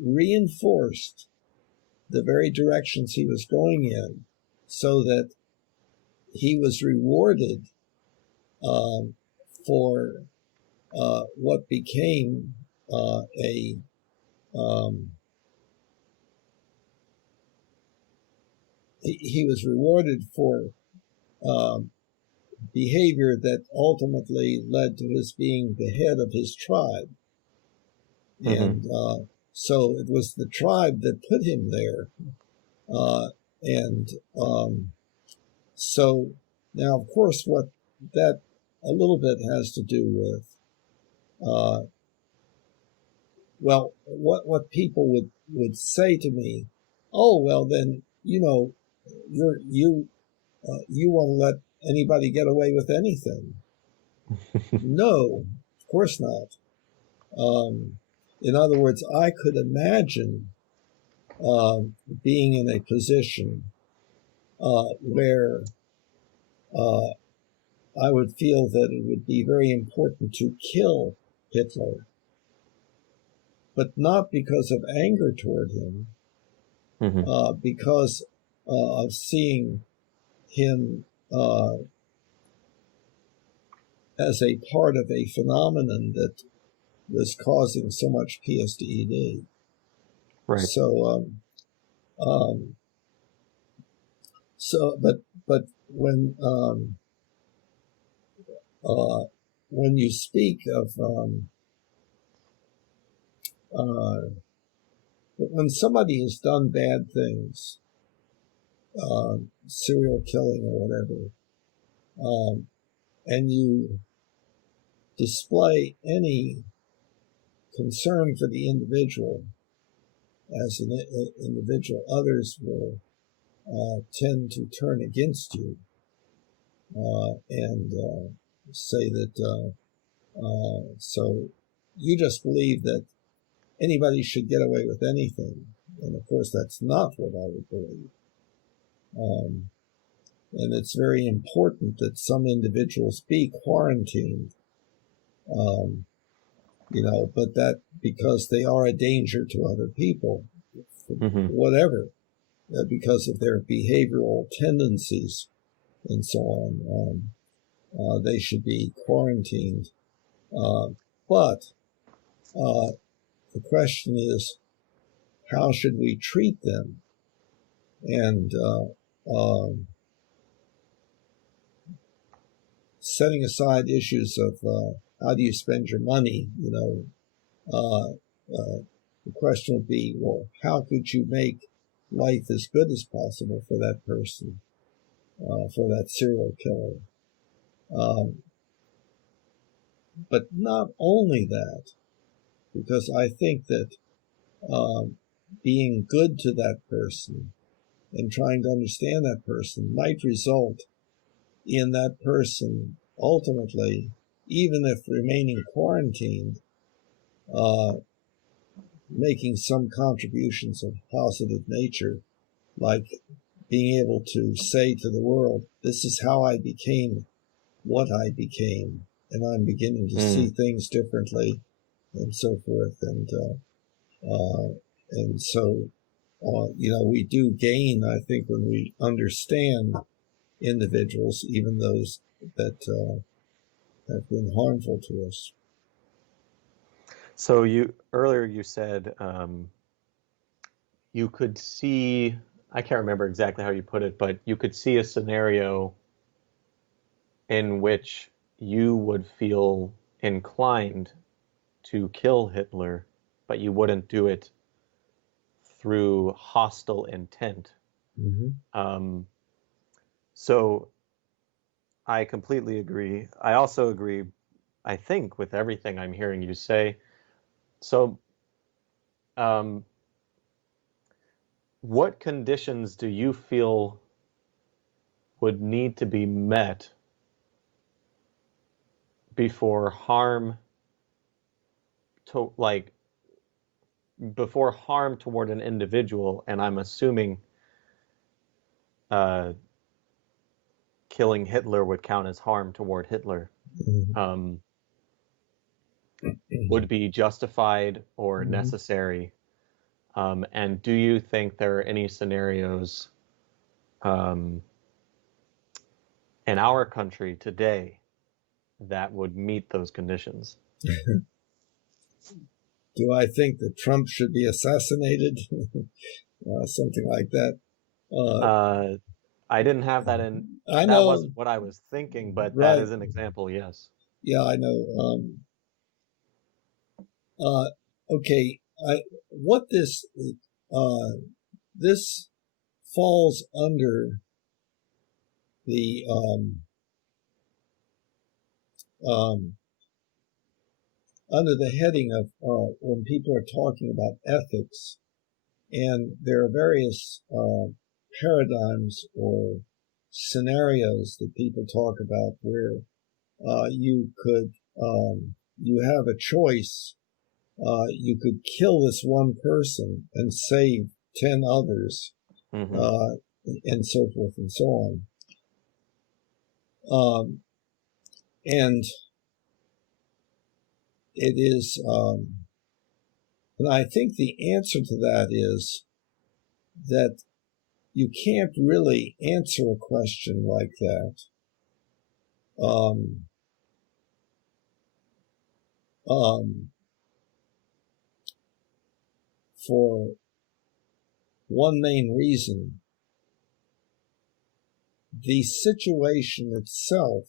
reinforced the very directions he was going in, so that he was rewarded for what became he was rewarded for behavior that ultimately led to his being the head of his tribe. And so it was the tribe that put him there. So now, of course, what that a little bit has to do with, well, what people would say to me, oh, well, then, you know, you want to let anybody get away with anything. No, of course not. In other words, I could imagine being in a position where I would feel that it would be very important to kill Hitler, but not because of anger toward him, because of seeing him as a part of a phenomenon that was causing so much PSTED. Right. So, but when you speak of when somebody has done bad things, serial killing or whatever, and you display any concern for the individual as an individual, others will tend to turn against you and say that so you just believe that anybody should get away with anything. And of course, that's not what I would believe. And it's very important that some individuals be quarantined, you know, but that because they are a danger to other people, whatever, because of their behavioral tendencies and so on, they should be quarantined. But the question is, how should we treat them? And setting aside issues of how do you spend your money, you know, the question would be, well, how could you make life as good as possible for that person, for that serial killer? But not only that, because I think that being good to that person and trying to understand that person might result in that person ultimately, even if remaining quarantined, making some contributions of positive nature, like being able to say to the world, this is how I became what I became, and I'm beginning to see things differently, and so forth. And so, you know, we do gain, I think, when we understand individuals, even those that have been harmful to us. So earlier you said you could see, I can't remember exactly how you put it, but you could see a scenario in which you would feel inclined to kill Hitler, but you wouldn't do it through hostile intent. So I completely agree. I also agree, I think, with everything I'm hearing you say. So what conditions do you feel would need to be met before harm to, like, before harm toward an individual, and I'm assuming killing Hitler would count as harm toward Hitler, would be justified or necessary? And do you think there are any scenarios in our country today that would meet those conditions? Do I think that Trump should be assassinated? Something like that. I didn't have that in. I That know. wasn't what I was thinking, but Right. that is an example. Yes. Yeah, I know. Okay. What this this falls under the under the heading of when people are talking about ethics, and there are various paradigms or scenarios that people talk about where you could you have a choice. You could kill this one person and save 10 others, and so forth and so on. And it is, and I think the answer to that is that you can't really answer a question like that for one main reason. The situation itself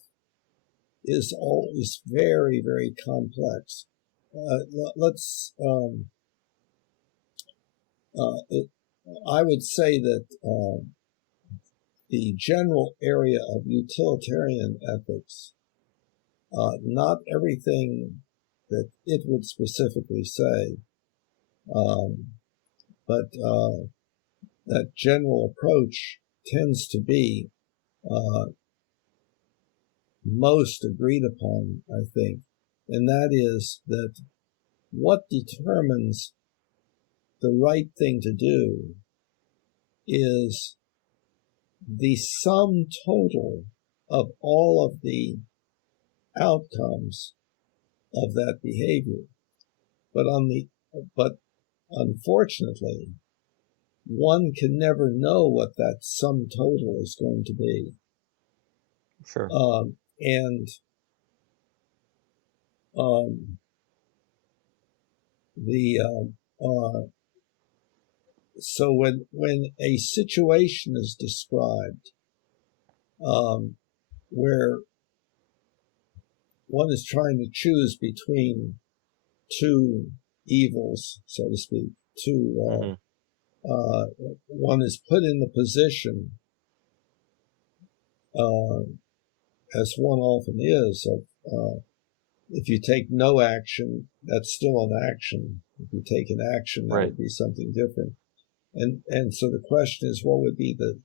is always very, very complex. I would say that the general area of utilitarian ethics, not everything that it would specifically say, but that general approach tends to be most agreed upon, I think, and that is that what determines the right thing to do is the sum total of all of the outcomes of that behavior. But unfortunately, one can never know what that sum total is going to be. Sure. So when a situation is described where one is trying to choose between two evils, so to speak, one is put in the position, as one often is, of if you take no action, that's still an action. If you take an action, that would be something different. And so the question is, what would be the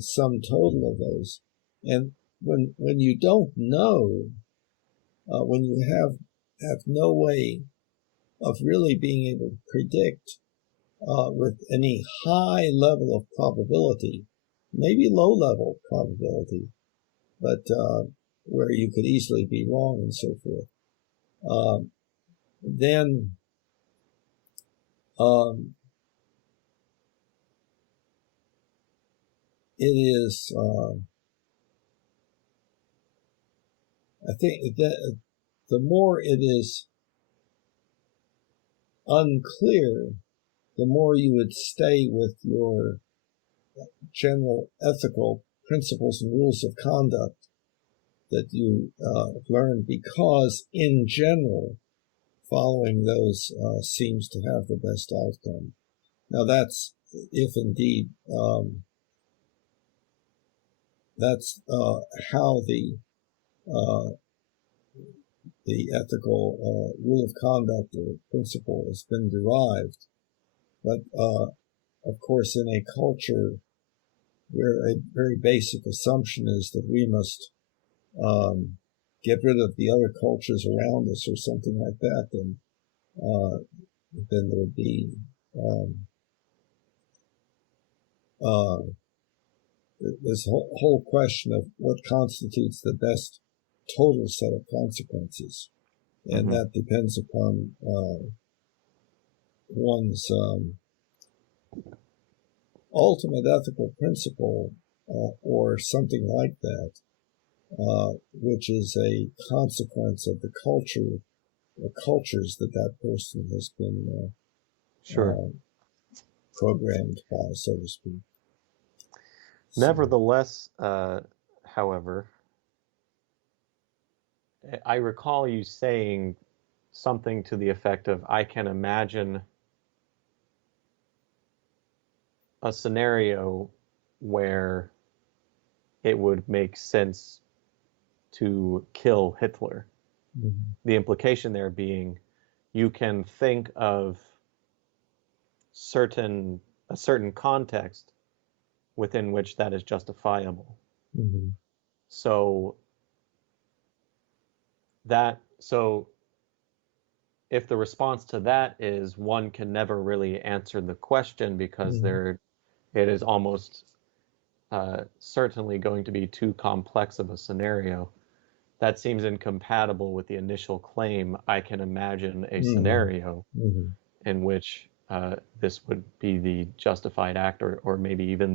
sum total of those? And when you don't know, when you have no way of really being able to predict with any high level of probability, maybe low level probability, but where you could easily be wrong and so forth, then it is, I think that the more it is unclear, the more you would stay with your general ethical principles and rules of conduct that you learn, because in general, following those seems to have the best outcome. Now that's if indeed that's how the ethical rule of conduct or principle has been derived. But of course, in a culture where a very basic assumption is that we must get rid of the other cultures around us or something like that, then there would be this whole question of what constitutes the best total set of consequences. And that depends upon one's ultimate ethical principle or something like that, which is a consequence of the culture or cultures that person has been programmed by, so to speak. Nevertheless, however, I recall you saying something to the effect of, I can imagine a scenario where it would make sense to kill Hitler. The implication there being you can think of a certain context within which that is justifiable. So if the response to that is one can never really answer the question because it is almost certainly going to be too complex of a scenario, that seems incompatible with the initial claim, I can imagine a scenario in which this would be the justified act or maybe even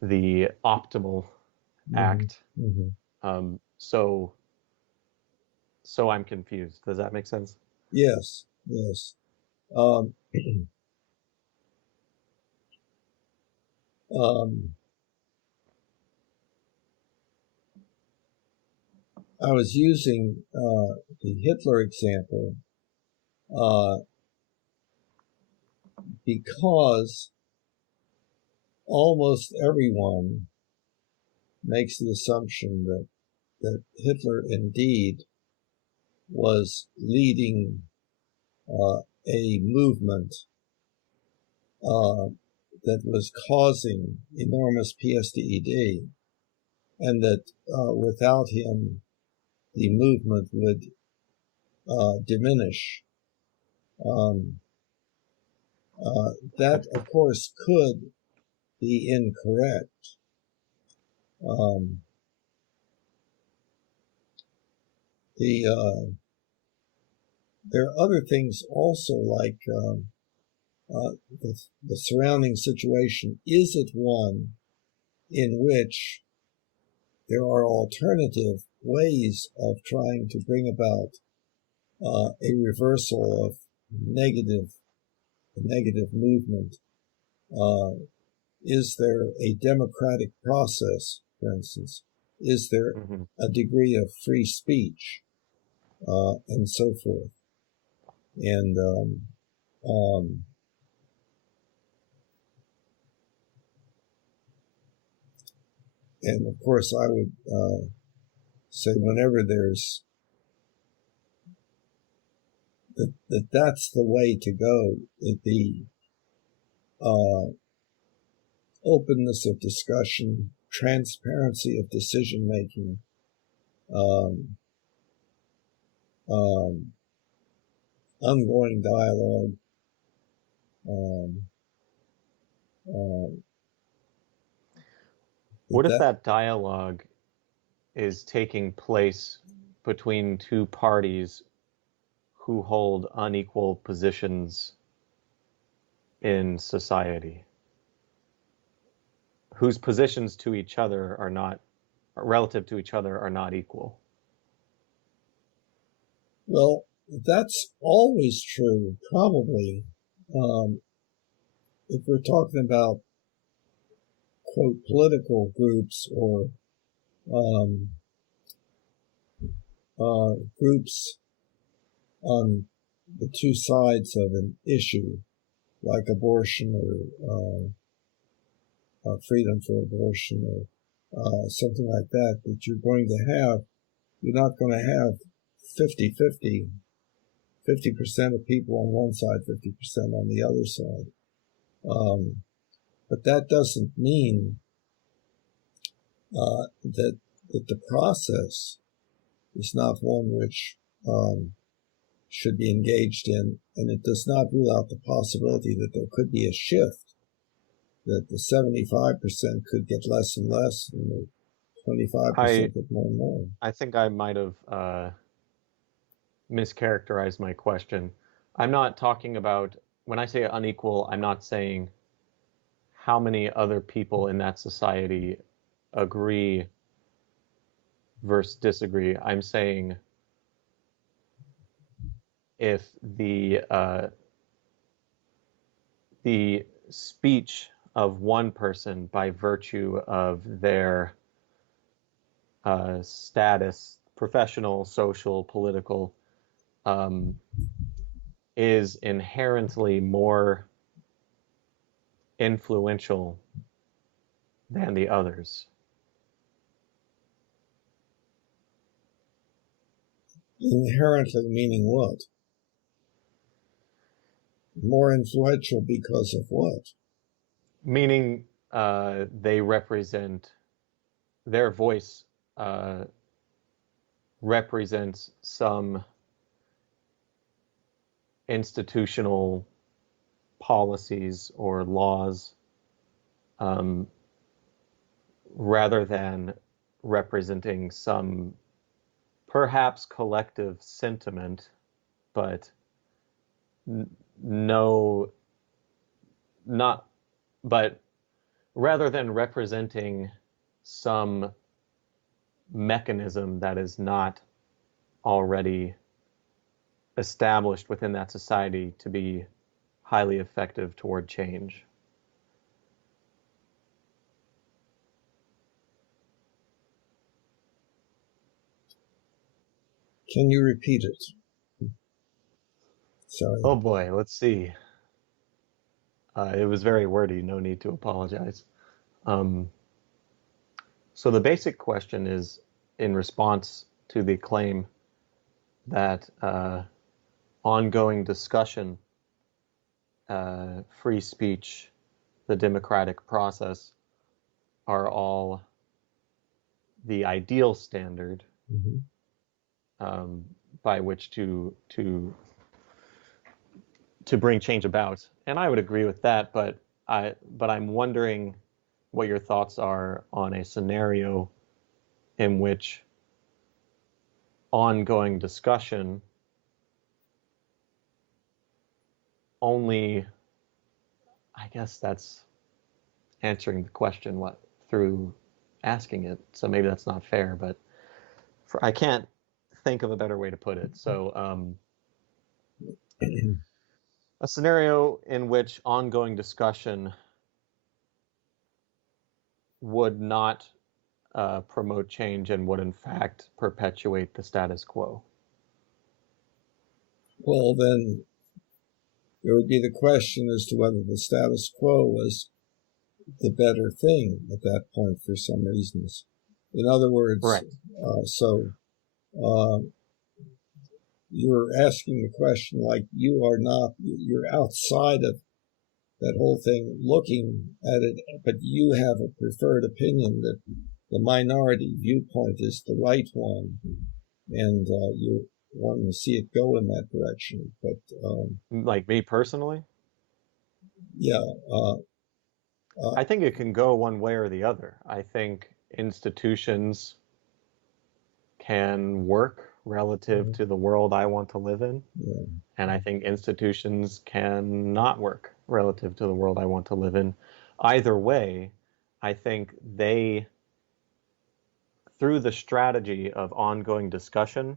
the optimal act. So I'm confused. Does that make sense? Yes. I was using the Hitler example because almost everyone makes the assumption that Hitler indeed was leading a movement that was causing enormous PSTED, and that without him, the movement would diminish. That, of course, could be incorrect. There are other things also, like the surrounding situation. Is it one in which there are alternative ways of trying to bring about a reversal of negative movement? Is there a democratic process, for instance? Is there a degree of free speech, and so forth? And and of course, I would say whenever there's that's the way to go. The openness of discussion, transparency of decision making, ongoing dialogue. What if that dialogue is taking place between two parties who hold unequal positions in society, whose positions to each other are not, relative to each other, are not equal? Well, that's always true, probably. If we're talking about, quote, political groups or groups on the two sides of an issue, like abortion or freedom for abortion or something like that, that you're not going to have 50-50, 50% of people on one side, 50% on the other side. But that doesn't mean that the process is not one which should be engaged in, and it does not rule out the possibility that there could be a shift, that the 75% could get less and less, and the 25% get more and more. I think I might have mischaracterized my question. I'm not talking about, when I say unequal, I'm not saying how many other people in that society agree versus disagree. I'm saying if the speech of one person by virtue of their status, professional, social, political, is inherently more influential than the others. Inherently meaning what? More influential because of what? Meaning they represent, their voice represents some institutional policies or laws rather than representing some perhaps collective sentiment, but but rather than representing some mechanism that is not already established within that society to be highly effective toward change. Can you repeat it? Sorry. Oh boy, let's see. It was very wordy, no need to apologize. So the basic question is in response to the claim that ongoing discussion, free speech, the democratic process are all the ideal standard by which to bring change about. And I would agree with that, but I'm wondering what your thoughts are on a scenario in which ongoing discussion only, I guess that's answering the question through asking it. So maybe that's not fair, but I can't think of a better way to put it. So a scenario in which ongoing discussion would not promote change and would in fact perpetuate the status quo. Well, then there would be the question as to whether the status quo was the better thing at that point for some reasons. In other words, right. You're asking the question like you're outside of that whole thing looking at it, but you have a preferred opinion that the minority viewpoint is the right one, and you want to see it go in that direction. But like me personally? Yeah. I think it can go one way or the other. I think institutions can work relative to the world I want to live in. Yeah. And I think institutions can not work relative to the world I want to live in. Either way, I think they, through the strategy of ongoing discussion,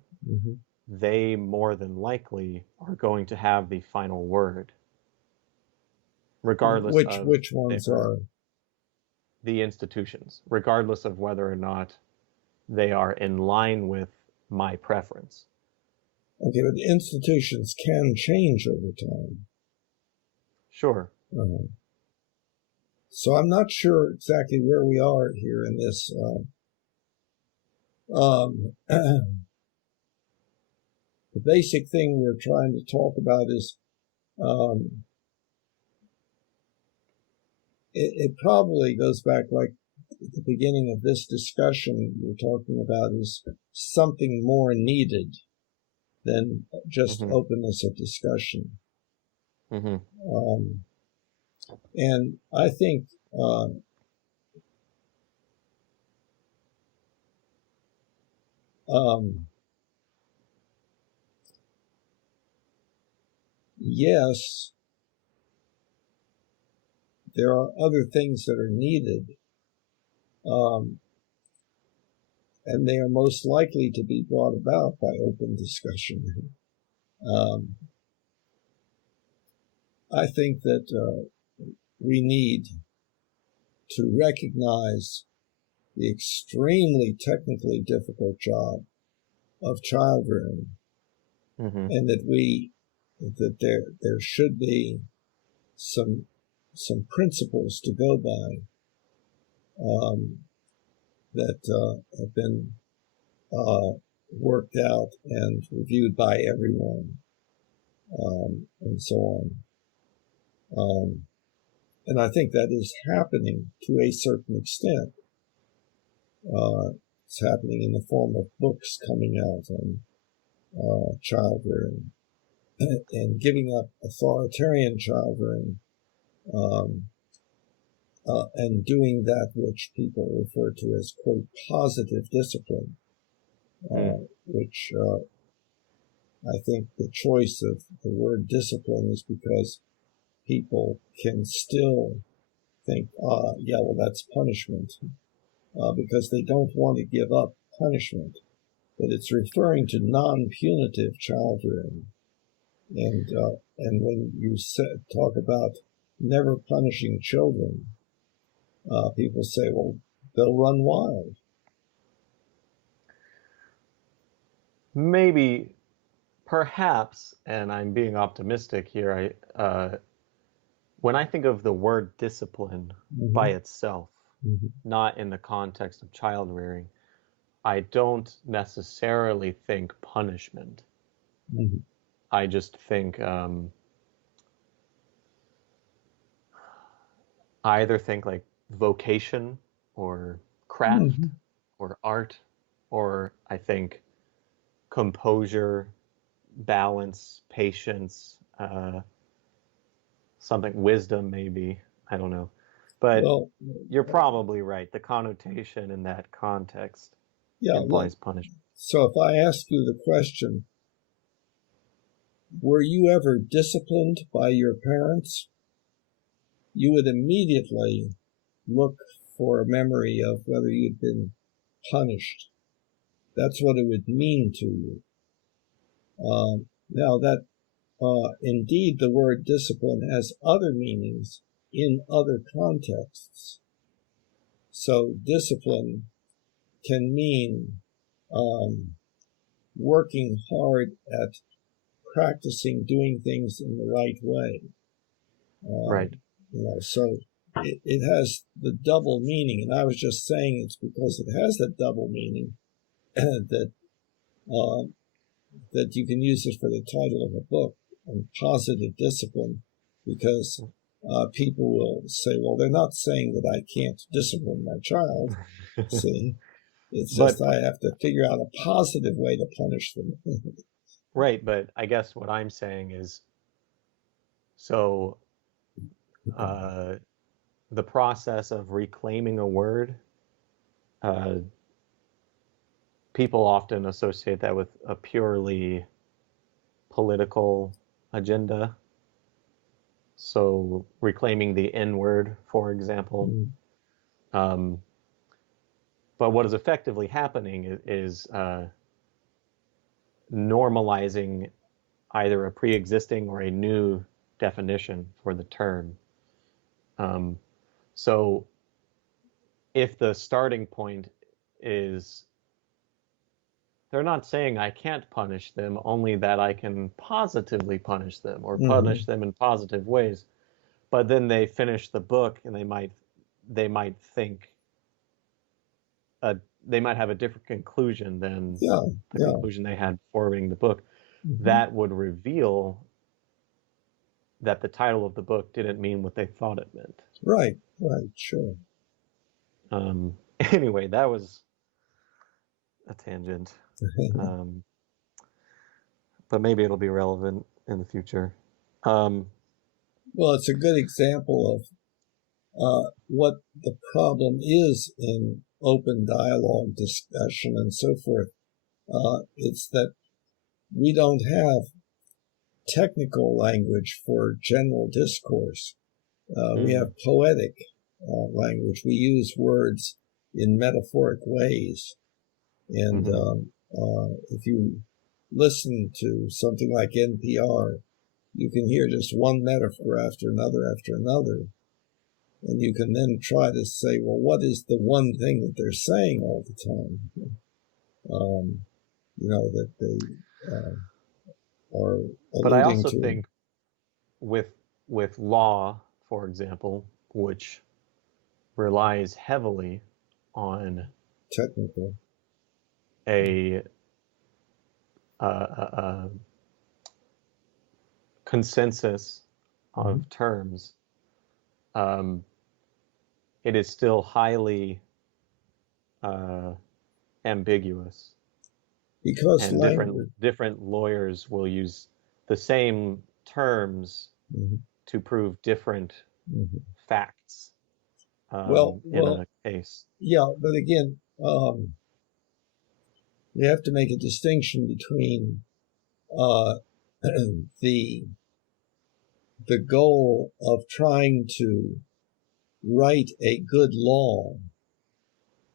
they more than likely are going to have the final word. Regardless of which ones are the institutions, regardless of whether or not they are in line with my preference. Okay, but institutions can change over time. Sure. So I'm not sure exactly where we are here in this. The basic thing we're trying to talk about is it probably goes back like at the beginning of this discussion we're talking about is something more needed than just openness of discussion. And I think yes, there are other things that are needed, and they are most likely to be brought about by open discussion. I think that we need to recognize the extremely technically difficult job of child rearing, and that there should be some principles to go by that have been worked out and reviewed by everyone, and so on. And I think that is happening to a certain extent. It's happening in the form of books coming out on child rearing and giving up authoritarian child rearing, and doing that which people refer to as, quote, positive discipline, which I think the choice of the word discipline is because people can still think, yeah, well, that's punishment, because they don't want to give up punishment. But it's referring to non-punitive child rearing. And when you talk about never punishing children, people say, well, they'll run wild. Maybe, perhaps, and I'm being optimistic here, when I think of the word discipline by itself, not in the context of child rearing, I don't necessarily think punishment. I just think I either think like vocation or craft or art, or I think composure, balance, patience, something, wisdom maybe, I don't know. But you're probably right. The connotation in that context implies punishment. So if I ask you the question, were you ever disciplined by your parents? You would immediately look for a memory of whether you'd been punished. That's what it would mean to you. Now that indeed the word discipline has other meanings in other contexts. So discipline can mean working hard at practicing doing things in the right way. Right. So it has the double meaning, and I was just saying it's because it has that double meaning that you can use it for the title of a book, on positive discipline, because people will say, well, they're not saying that I can't discipline my child. See, it's just I have to figure out a positive way to punish them. Right, but I guess what I'm saying is, so the process of reclaiming a word, people often associate that with a purely political agenda. So reclaiming the N-word, for example. But what is effectively happening is normalizing either a pre-existing or a new definition for the term. So if the starting point is, they're not saying I can't punish them, only that I can positively punish them or punish them in positive ways. but then they finish the book and they might think they might have a different conclusion than the conclusion they had before reading the book. That would reveal that the title of the book didn't mean what they thought it meant. Right, sure. Anyway, that was a tangent. But maybe it'll be relevant in the future. Well, it's a good example of what the problem is in open dialogue, discussion, and so forth. It's that we don't have technical language for general discourse. We have poetic language. We use words in metaphoric ways. And if you listen to something like NPR, you can hear just one metaphor after another. And you can then try to say, well, what is the one thing that they're saying all the time? That they are alluding to. But I also think with law, for example, which relies heavily on technical a consensus of terms, it is still highly ambiguous, because and different lawyers will use the same terms to prove different facts in a case. Yeah, but again, we have to make a distinction between the goal of trying to write a good law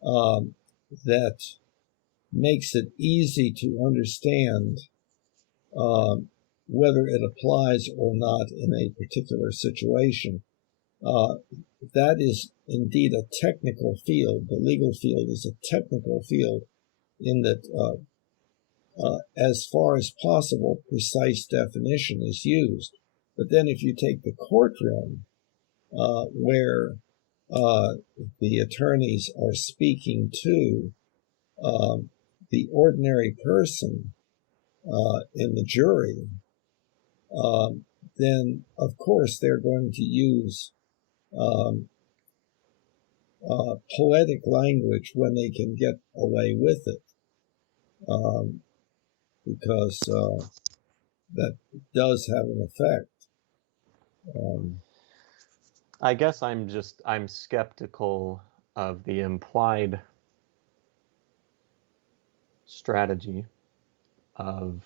that makes it easy to understand whether it applies or not in a particular situation. That is indeed a technical field. The legal field is a technical field in that as far as possible, precise definition is used. But then if you take the courtroom, where the attorneys are speaking to the ordinary person in the jury, then of course they're going to use poetic language when they can get away with it, because that does have an effect. I guess I'm skeptical of the implied strategy of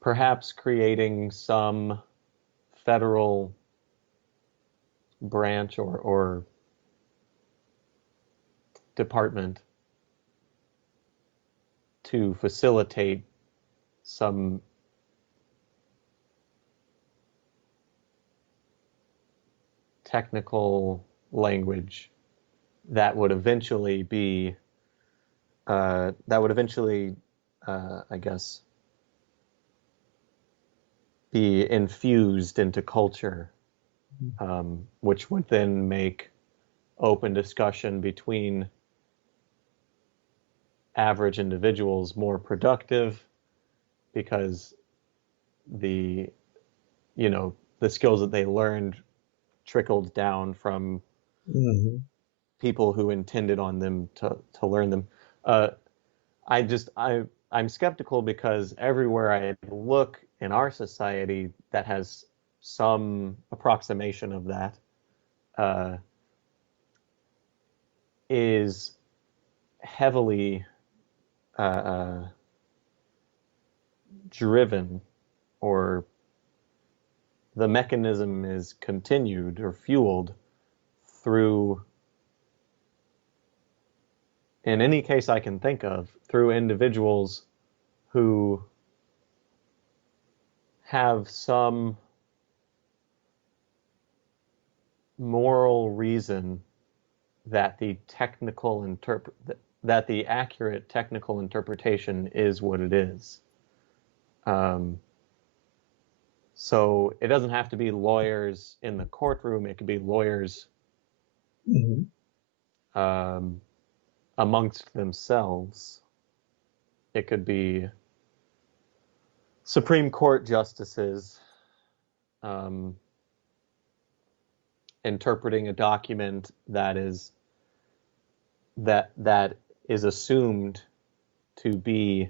perhaps creating some federal branch or department to facilitate some technical language that would eventually be I guess, be infused into culture, which would then make open discussion between average individuals more productive, because the skills that they learned trickled down from people who intended on them to learn them. I'm skeptical because everywhere I look in our society that has some approximation of that is heavily driven, or the mechanism is continued or fueled through, in any case I can think of, through individuals who have some moral reason that the accurate technical interpretation is what it is. So it doesn't have to be lawyers in the courtroom. It could be lawyers amongst themselves. It could be Supreme Court justices interpreting a document that is assumed to be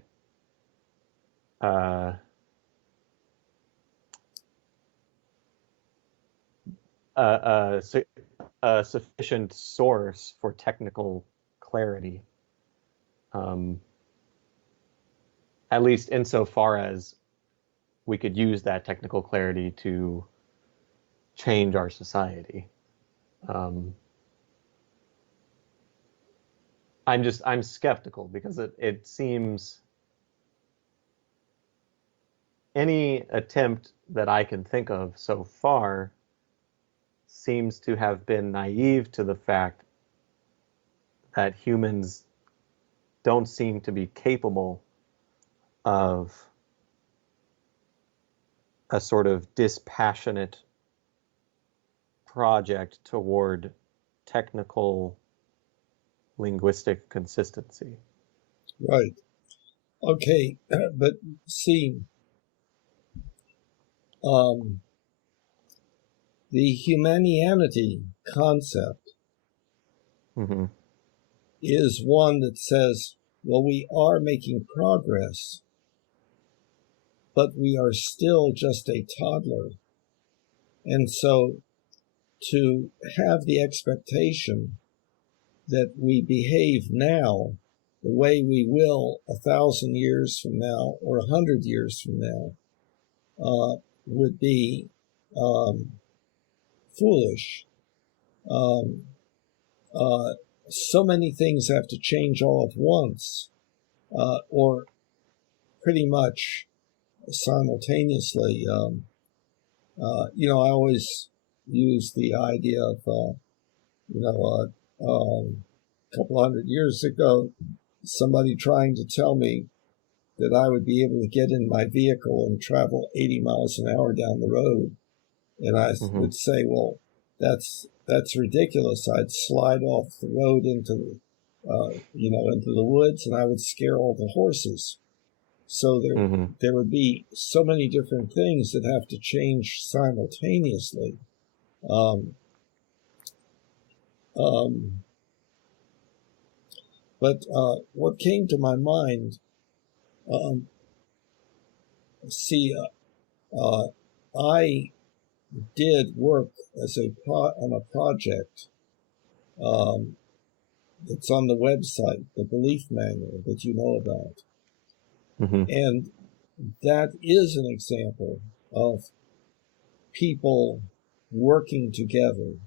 a sufficient source for technical clarity, at least insofar as we could use that technical clarity to change our society. I'm skeptical because it seems any attempt that I can think of so far seems to have been naive to the fact that humans don't seem to be capable of a sort of dispassionate project toward technical linguistic consistency. Right. Okay, but see, the Humanianity concept is one that says, well, we are making progress, but we are still just a toddler. And so to have the expectation that we behave now the way we will 1,000 years from now or 100 years from now would be foolish. So many things have to change all at once, or pretty much simultaneously. I always use the idea of, a couple hundred years ago, somebody trying to tell me that I would be able to get in my vehicle and travel 80 miles an hour down the road. And I would say, well, that's ridiculous. I'd slide off the road into the woods, and I would scare all the horses. So there would be so many different things that have to change simultaneously. But what came to my mind, I did work as on a project. It's on the website, the belief manual that you know about. And that is an example of people working together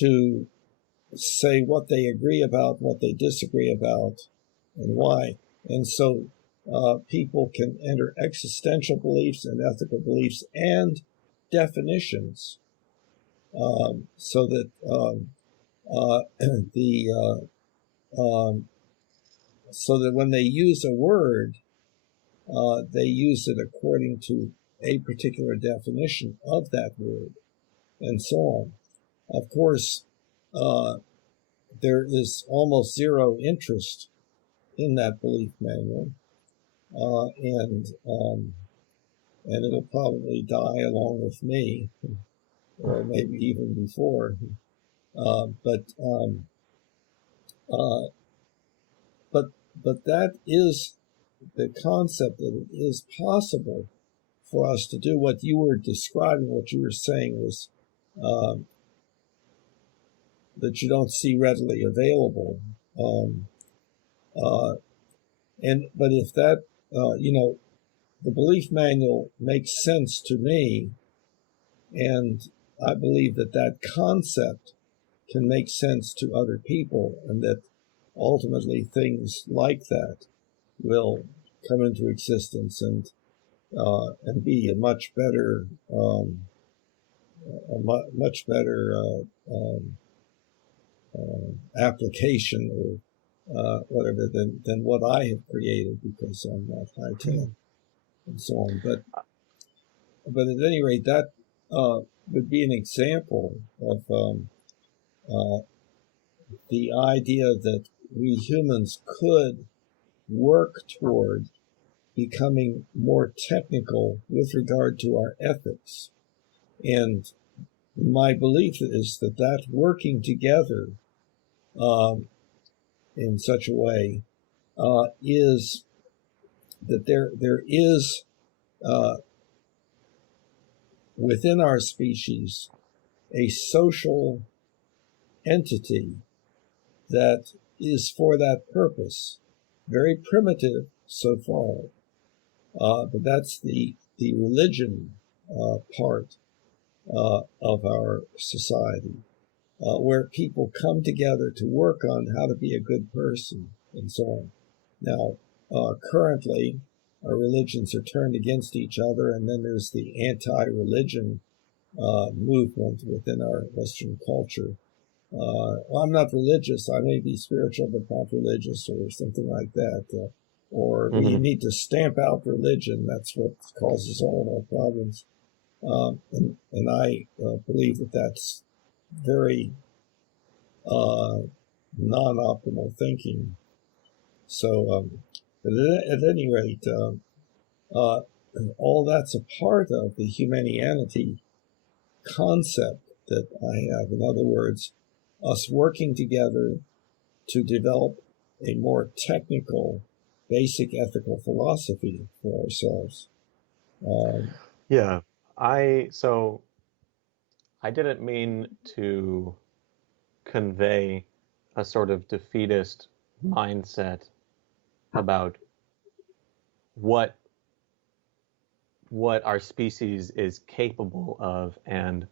to say what they agree about, what they disagree about, and why. And so people can enter existential beliefs and ethical beliefs and definitions so that so that when they use a word, they use it according to a particular definition of that word, and so on. Of course, there is almost zero interest in that belief manual, and it'll probably die along with me, or maybe even before. But that is the concept that it is possible for us to do what you were describing. What you were saying was that you don't see readily available. But if that, the belief manual makes sense to me, and I believe that that concept can make sense to other people, and that ultimately things like that will come into existence and be a much better application or whatever than what I have created, because I'm not high tech. and so on. But at any rate, that would be an example of the idea that we humans could work toward becoming more technical with regard to our ethics. And my belief is that working together in such a way is that there is within our species a social entity that is for that purpose. Very primitive so far, but that's the religion part of our society, where people come together to work on how to be a good person and so on. Now, currently, our religions are turned against each other, and then there's the anti-religion movement within our Western culture. Well, I'm not religious. I may be spiritual, but not religious, or something like that. Or we need to stamp out religion. That's what causes all of our problems. And I believe that that's very non-optimal thinking. So, at any rate, all that's a part of the Humanianity concept that I have. In other words, us working together to develop a more technical, basic ethical philosophy for ourselves. Yeah, I didn't mean to convey a sort of defeatist mindset about what our species is capable of and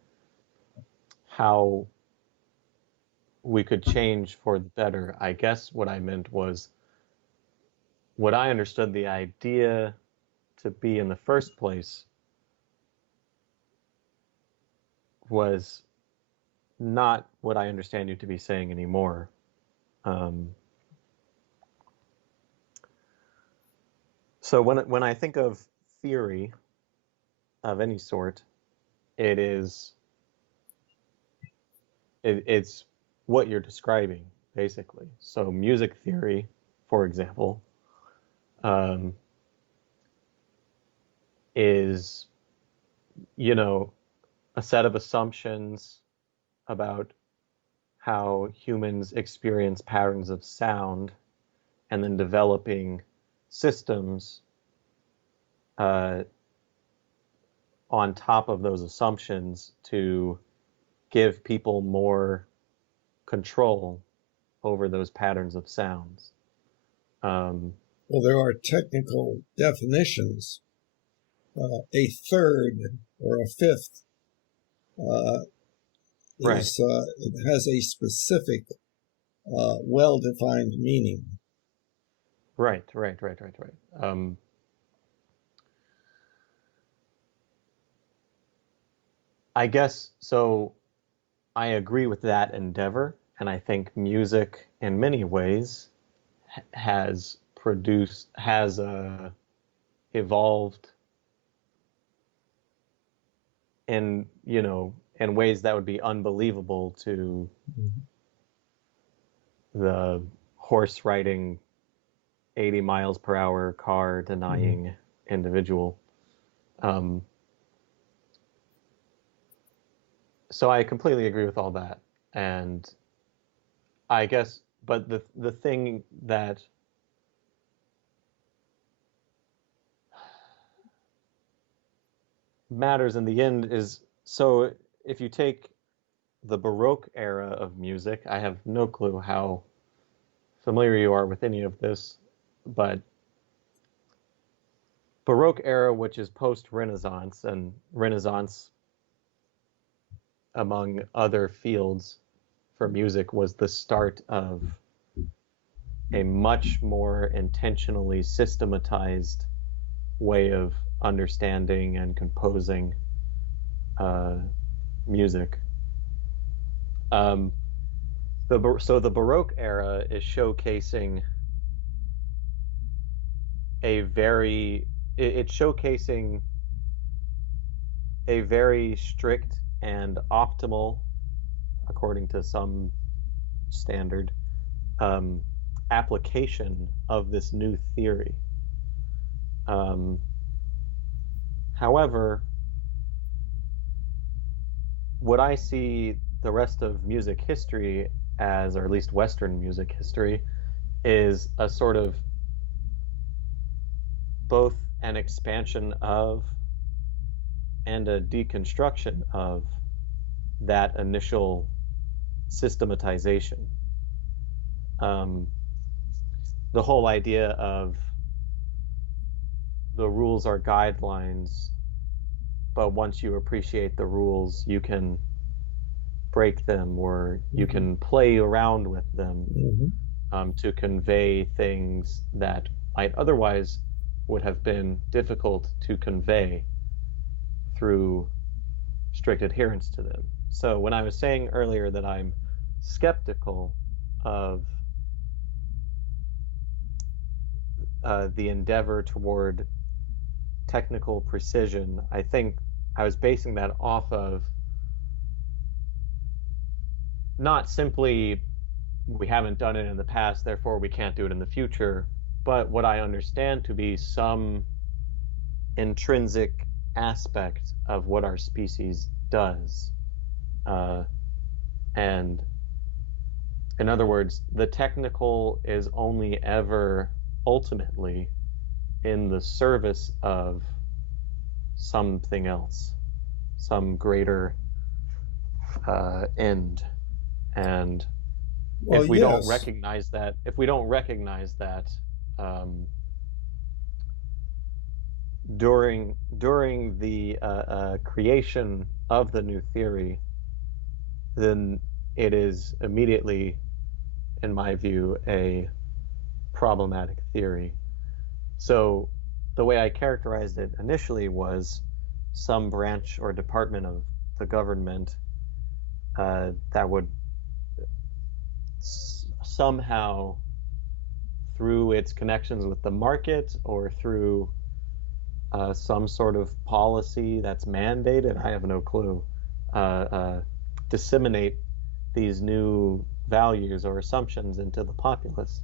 how we could change for the better. I guess what I meant was what I understood the idea to be in the first place was not what I understand you to be saying anymore. So when I think of theory of any sort, it's what you're describing, basically. So music theory, for example, is, a set of assumptions about how humans experience patterns of sound, and then developing systems on top of those assumptions to give people more control over those patterns of sounds. Well, there are technical definitions. A third or a fifth Right. it has a specific, well-defined meaning. Right. I guess so. I agree with that endeavor, and I think music, in many ways, has evolved in ways that would be unbelievable to the horse riding 80 miles per hour car denying individual. So I completely agree with all that, and I guess, but the thing that matters in the end is, so if you take the Baroque era of music, I have no clue how familiar you are with any of this, but Baroque era, which is post-Renaissance, and Renaissance, among other fields for music, was the start of a much more intentionally systematized way of understanding and composing music. So the Baroque era is showcasing a very it's showcasing a very strict and optimal, according to some standard, application of this new theory. However, what I see the rest of music history as, or at least Western music history, is a sort of both an expansion of and a deconstruction of that initial systematization. The whole idea of the rules are guidelines, but once you appreciate the rules, you can break them, or you can play around with them to convey things that might otherwise would have been difficult to convey through strict adherence to them. So when I was saying earlier that I'm skeptical of the endeavor toward technical precision, I think I was basing that off of not simply we haven't done it in the past, therefore we can't do it in the future, but what I understand to be some intrinsic aspect of what our species does. And in other words, the technical is only ever ultimately in the service of something else, some greater end. And if we don't recognize that, during the creation of the new theory, then it is immediately, in my view, a problematic theory. So the way I characterized it initially was some branch or department of the government that would somehow, through its connections with the market or through some sort of policy that's mandated, I have no clue, disseminate these new values or assumptions into the populace.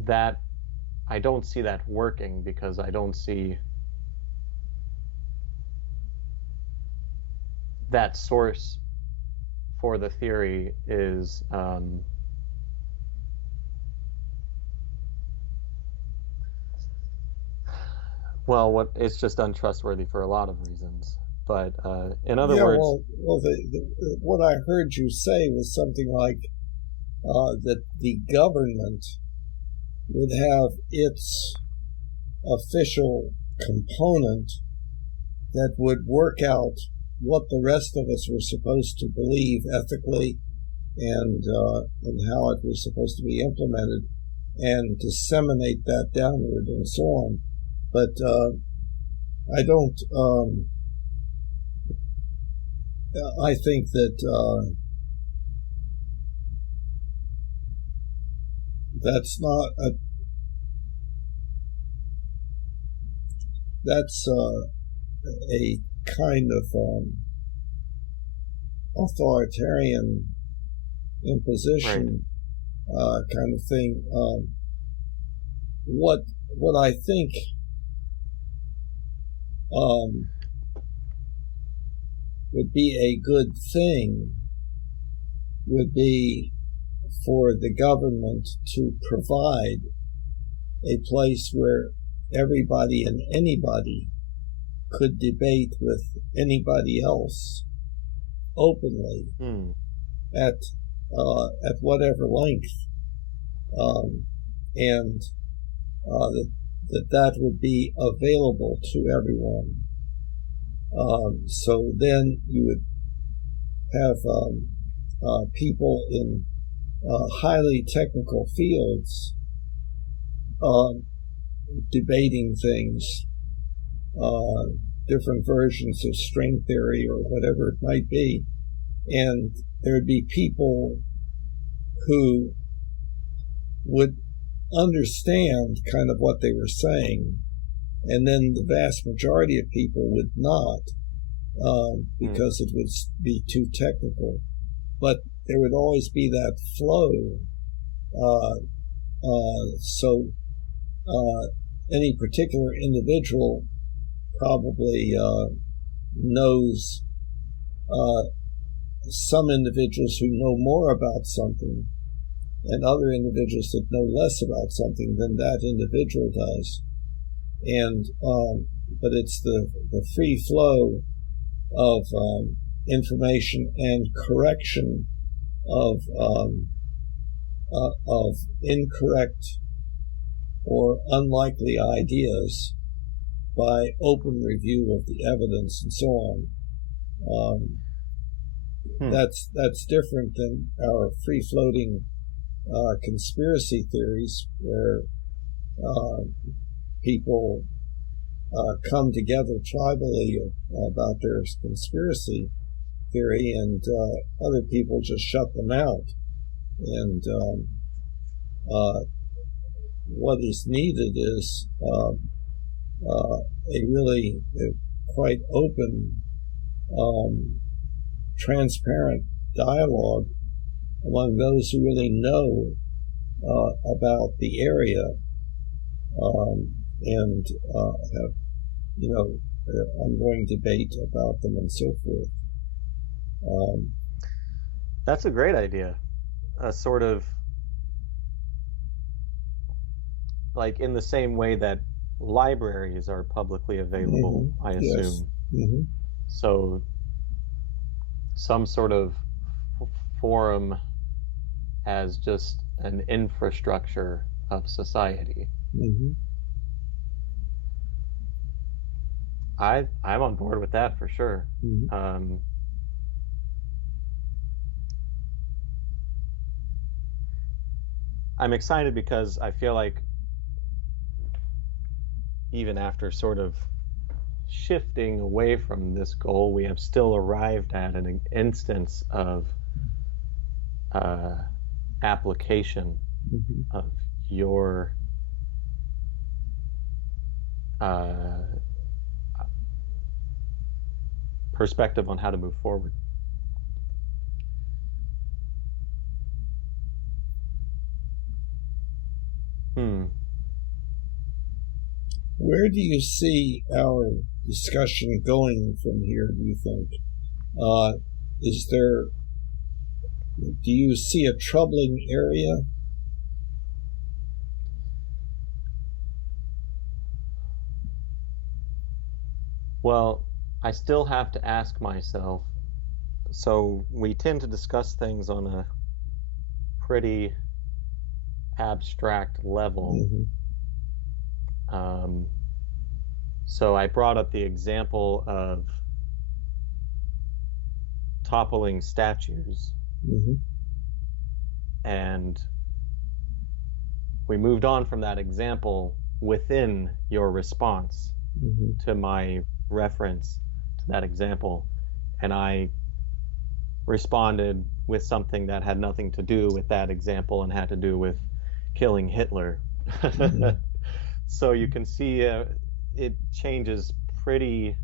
That I don't see that working, because I don't see that source for the theory is well, it's just untrustworthy for a lot of reasons. But in other words, what I heard you say was something like that the government would have its official component that would work out what the rest of us were supposed to believe ethically, and how it was supposed to be implemented, and disseminate that downward and so on. But I don't. I think that that's not a. That's a kind of authoritarian imposition, right, kind of thing. What I think would be a good thing would be for the government to provide a place where everybody and anybody could debate with anybody else openly at whatever length, and that would be available to everyone. So then you would have people in highly technical fields debating things, different versions of string theory or whatever it might be, and there would be people who would understand kind of what they were saying, and then the vast majority of people would not, because it would be too technical. But there would always be that flow. So any particular individual probably knows some individuals who know more about something and other individuals that know less about something than that individual does. And but it's the free flow of information and correction of incorrect or unlikely ideas by open review of the evidence and so on. That's different than our free-floating conspiracy theories, where people come together tribally about their conspiracy theory, and other people just shut them out. And what is needed is a really quite open, transparent dialogue among those who really know about the area, and have, ongoing debate about them and so forth. That's a great idea. A sort of like in the same way that libraries are publicly available, I assume. Yes. So some sort of forum as just an infrastructure of society. I'm on board with that for sure. I'm excited because I feel like even after sort of shifting away from this goal, we have still arrived at an instance of application of your perspective on how to move forward. Where do you see our discussion going from here, do you think? Do you see a troubling area? Well, I still have to ask myself, so we tend to discuss things on a pretty abstract level. So I brought up the example of toppling statues, and we moved on from that example within your response to my reference to that example, and I responded with something that had nothing to do with that example and had to do with killing Hitler. So you can see it changes pretty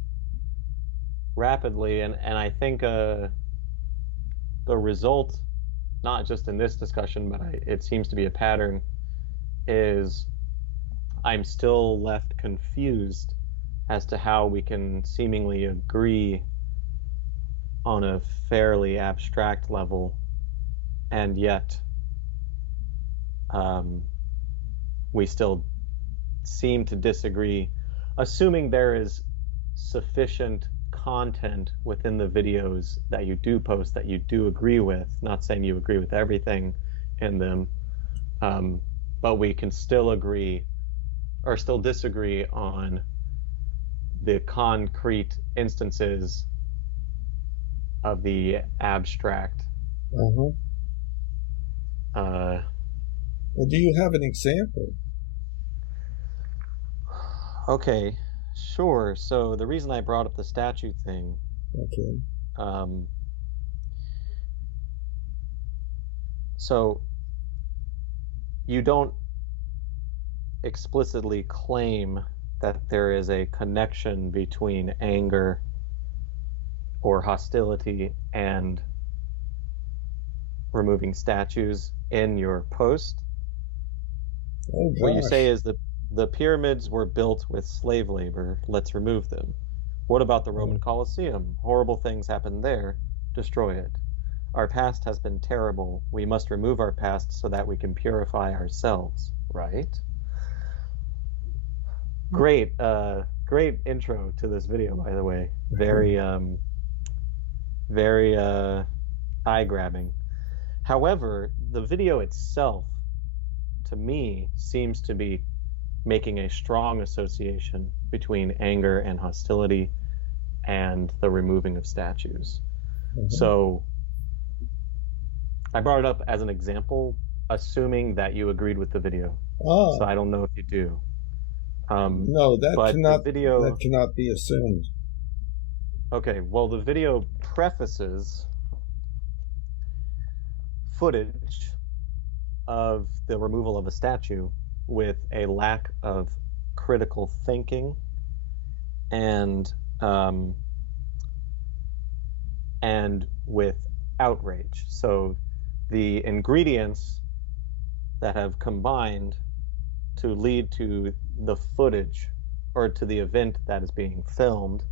rapidly, and I think the result, not just in this discussion, but it seems to be a pattern, is I'm still left confused as to how we can seemingly agree on a fairly abstract level, and yet we still seem to disagree, assuming there is sufficient content within the videos that you do post that you do agree with. Not saying you agree with everything in them, but we can still agree or still disagree on the concrete instances of the abstract. Well, do you have an example? Okay, sure. So the reason I brought up the statue thing, so you don't explicitly claim that there is a connection between anger or hostility and removing statues in your post. Oh, What you say gosh. is that the pyramids were built with slave labor. Let's remove them. What about the Roman Colosseum? Horrible things happened there. Destroy it. Our past has been terrible. We must remove our past so that we can purify ourselves, right? Great, great intro to this video, by the way. Very, very eye-grabbing. However, the video itself, to me, seems to be making a strong association between anger and hostility and the removing of statues. So I brought it up as an example, assuming that you agreed with the video. So I don't know if you do. No, but the video, that cannot be assumed. Okay, well, the video prefaces footage of the removal of a statue with a lack of critical thinking and with outrage. So the ingredients that have combined to lead to the footage or to the event that is being filmed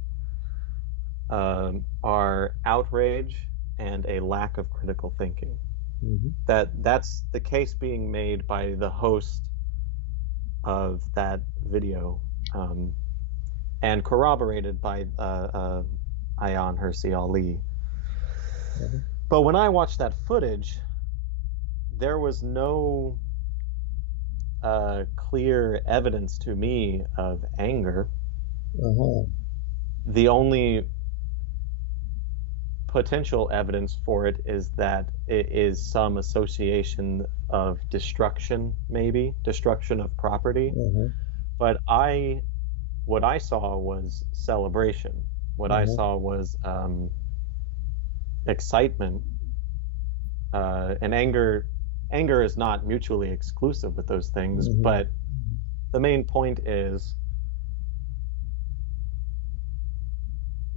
are outrage and a lack of critical thinking. That's the case being made by the host of that video, and corroborated by Ayan Hirsi Ali. But when I watched that footage, there was no clear evidence to me of anger. The only potential evidence for it is that it is some association of destruction, maybe destruction of property. But what I saw was celebration. What I saw was excitement, and anger. Anger is not mutually exclusive with those things, but the main point is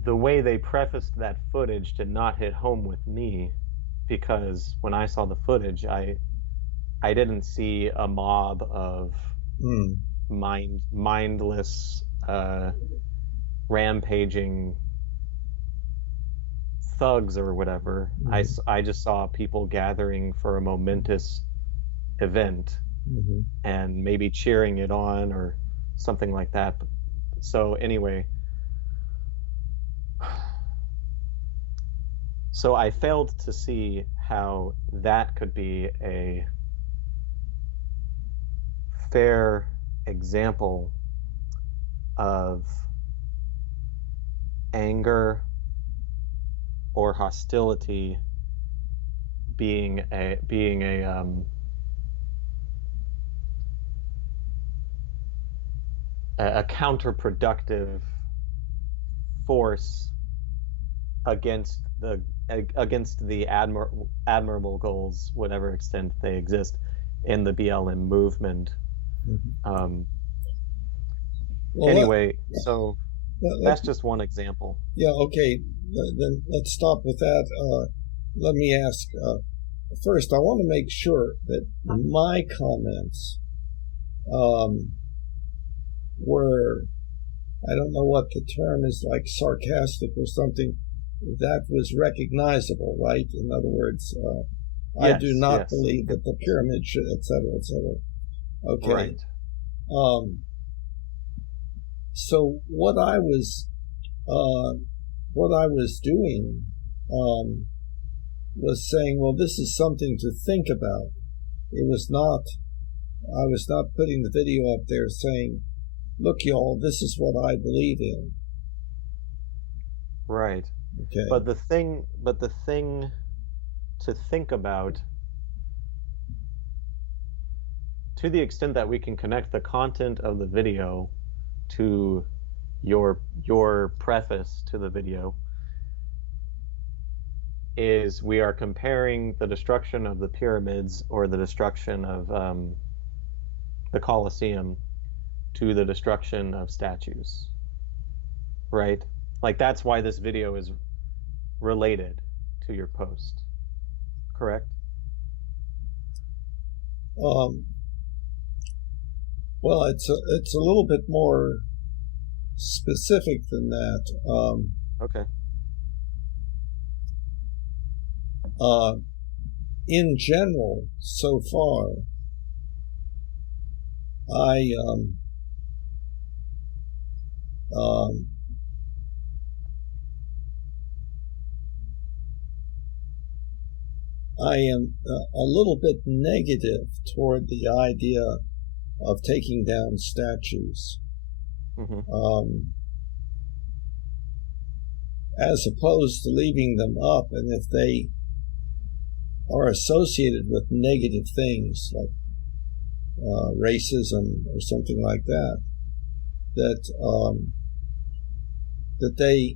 the way they prefaced that footage did not hit home with me, because when I saw the footage, I didn't see a mob of mindless, rampaging thugs or whatever. I just saw people gathering for a momentous event and maybe cheering it on or something like that. So anyway, so I failed to see how that could be a fair example of anger or hostility being a counterproductive force against the admirable goals, whatever extent they exist, in the BLM movement. Anyway, so that's just one example. Yeah, okay. Then let's stop with that. Let me ask, first, I want to make sure that my comments were, I don't know what the term is, like sarcastic or something, that was recognizable, right? In other words, I do not believe that the pyramid should, et cetera, et cetera. Okay. Right. So what I was doing was saying, well, this is something to think about. I was not putting the video up there saying, look, y'all, this is what I believe in. Right. Okay. But the thing to think about, to the extent that we can connect the content of the video to your preface to the video, is we are comparing the destruction of the pyramids or the destruction of the Colosseum to the destruction of statues, right? Like that's why this video is related to your post, correct? Well, it's a little bit more specific than that. Okay. In general, so far, I am a little bit negative toward the idea of taking down statues, as opposed to leaving them up, and if they are associated with negative things like racism or something like that, that they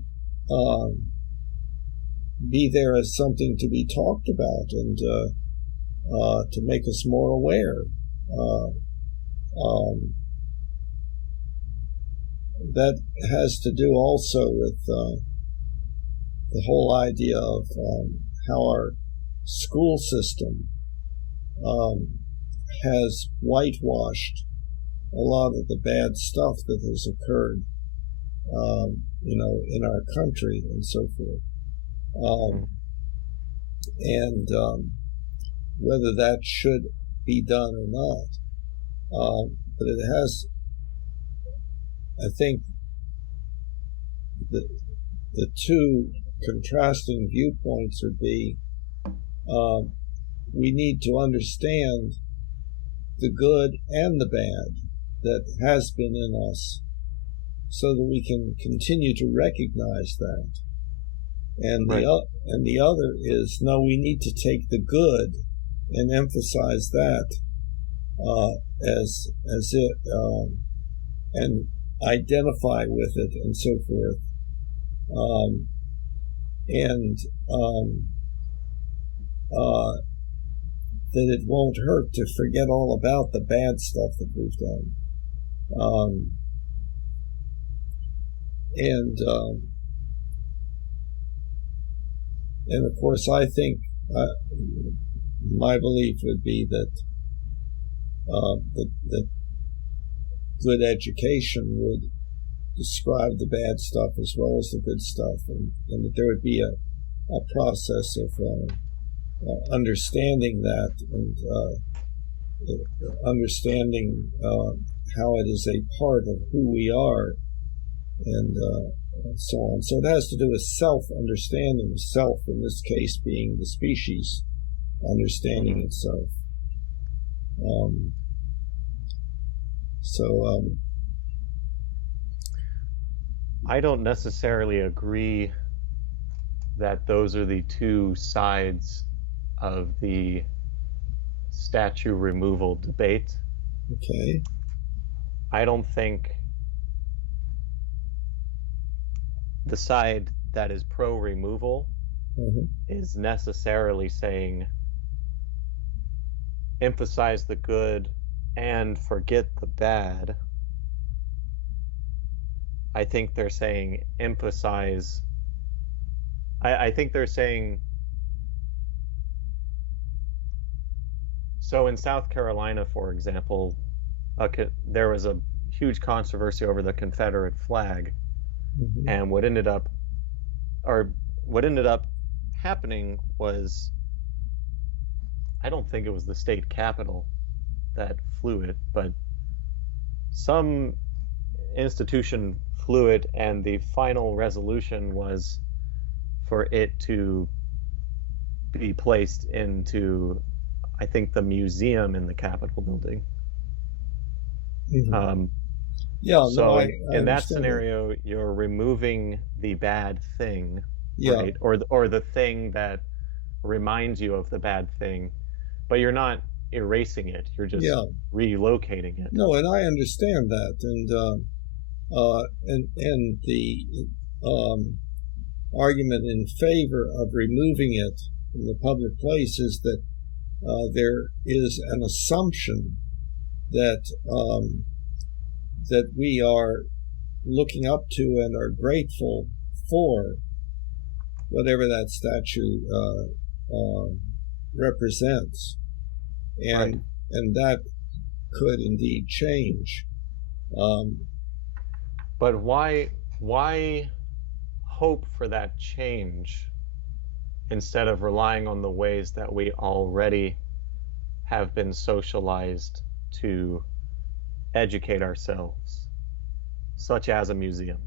be there as something to be talked about and to make us more aware. That has to do also with the whole idea of how our school system has whitewashed a lot of the bad stuff that has occurred, in our country and so forth. And whether that should be done or not. But it has, I think, the two contrasting viewpoints would be we need to understand the good and the bad that has been in us so that we can continue to recognize that. And the other is, no, we need to take the good and emphasize that as it and identify with it and so forth. That it won't hurt to forget all about the bad stuff that we've done. And of course, I think my belief would be that that good education would describe the bad stuff as well as the good stuff, and that there would be a process of understanding that and understanding how it is a part of who we are, and so on. So it has to do with self-understanding, self in this case being the species understanding itself. I don't necessarily agree that those are the two sides of the statue removal debate. Okay. I don't think the side that is pro-removal is necessarily saying emphasize the good and forget the bad. I think they're saying emphasize. I think they're saying, so in South Carolina, for example, there was a huge controversy over the Confederate flag, and what ended up happening was, I don't think it was the state capitol that flew it, but some institution flew it, and the final resolution was for it to be placed into, I think, the museum in the Capitol building. So in that scenario, you're removing the bad thing, right? Or the thing that reminds you of the bad thing, but you're not erasing it. You're just relocating it. No, and I understand that, and the argument in favor of removing it from the public place is that there is an assumption that that we are looking up to and are grateful for, whatever that statue represents, and Right. and that could indeed change. But why hope for that change instead of relying on the ways that we already have been socialized to educate ourselves, such as a museum?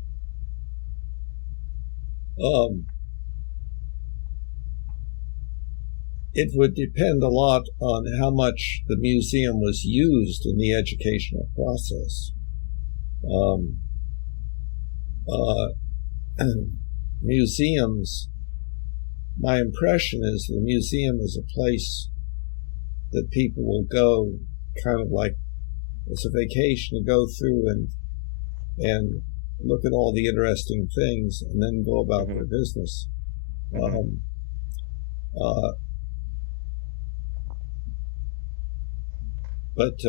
It would depend a lot on how much the museum was used in the educational process. Museums, my impression is the museum is a place that people will go kind of like as a vacation, to go through and look at all the interesting things and then go about their business. But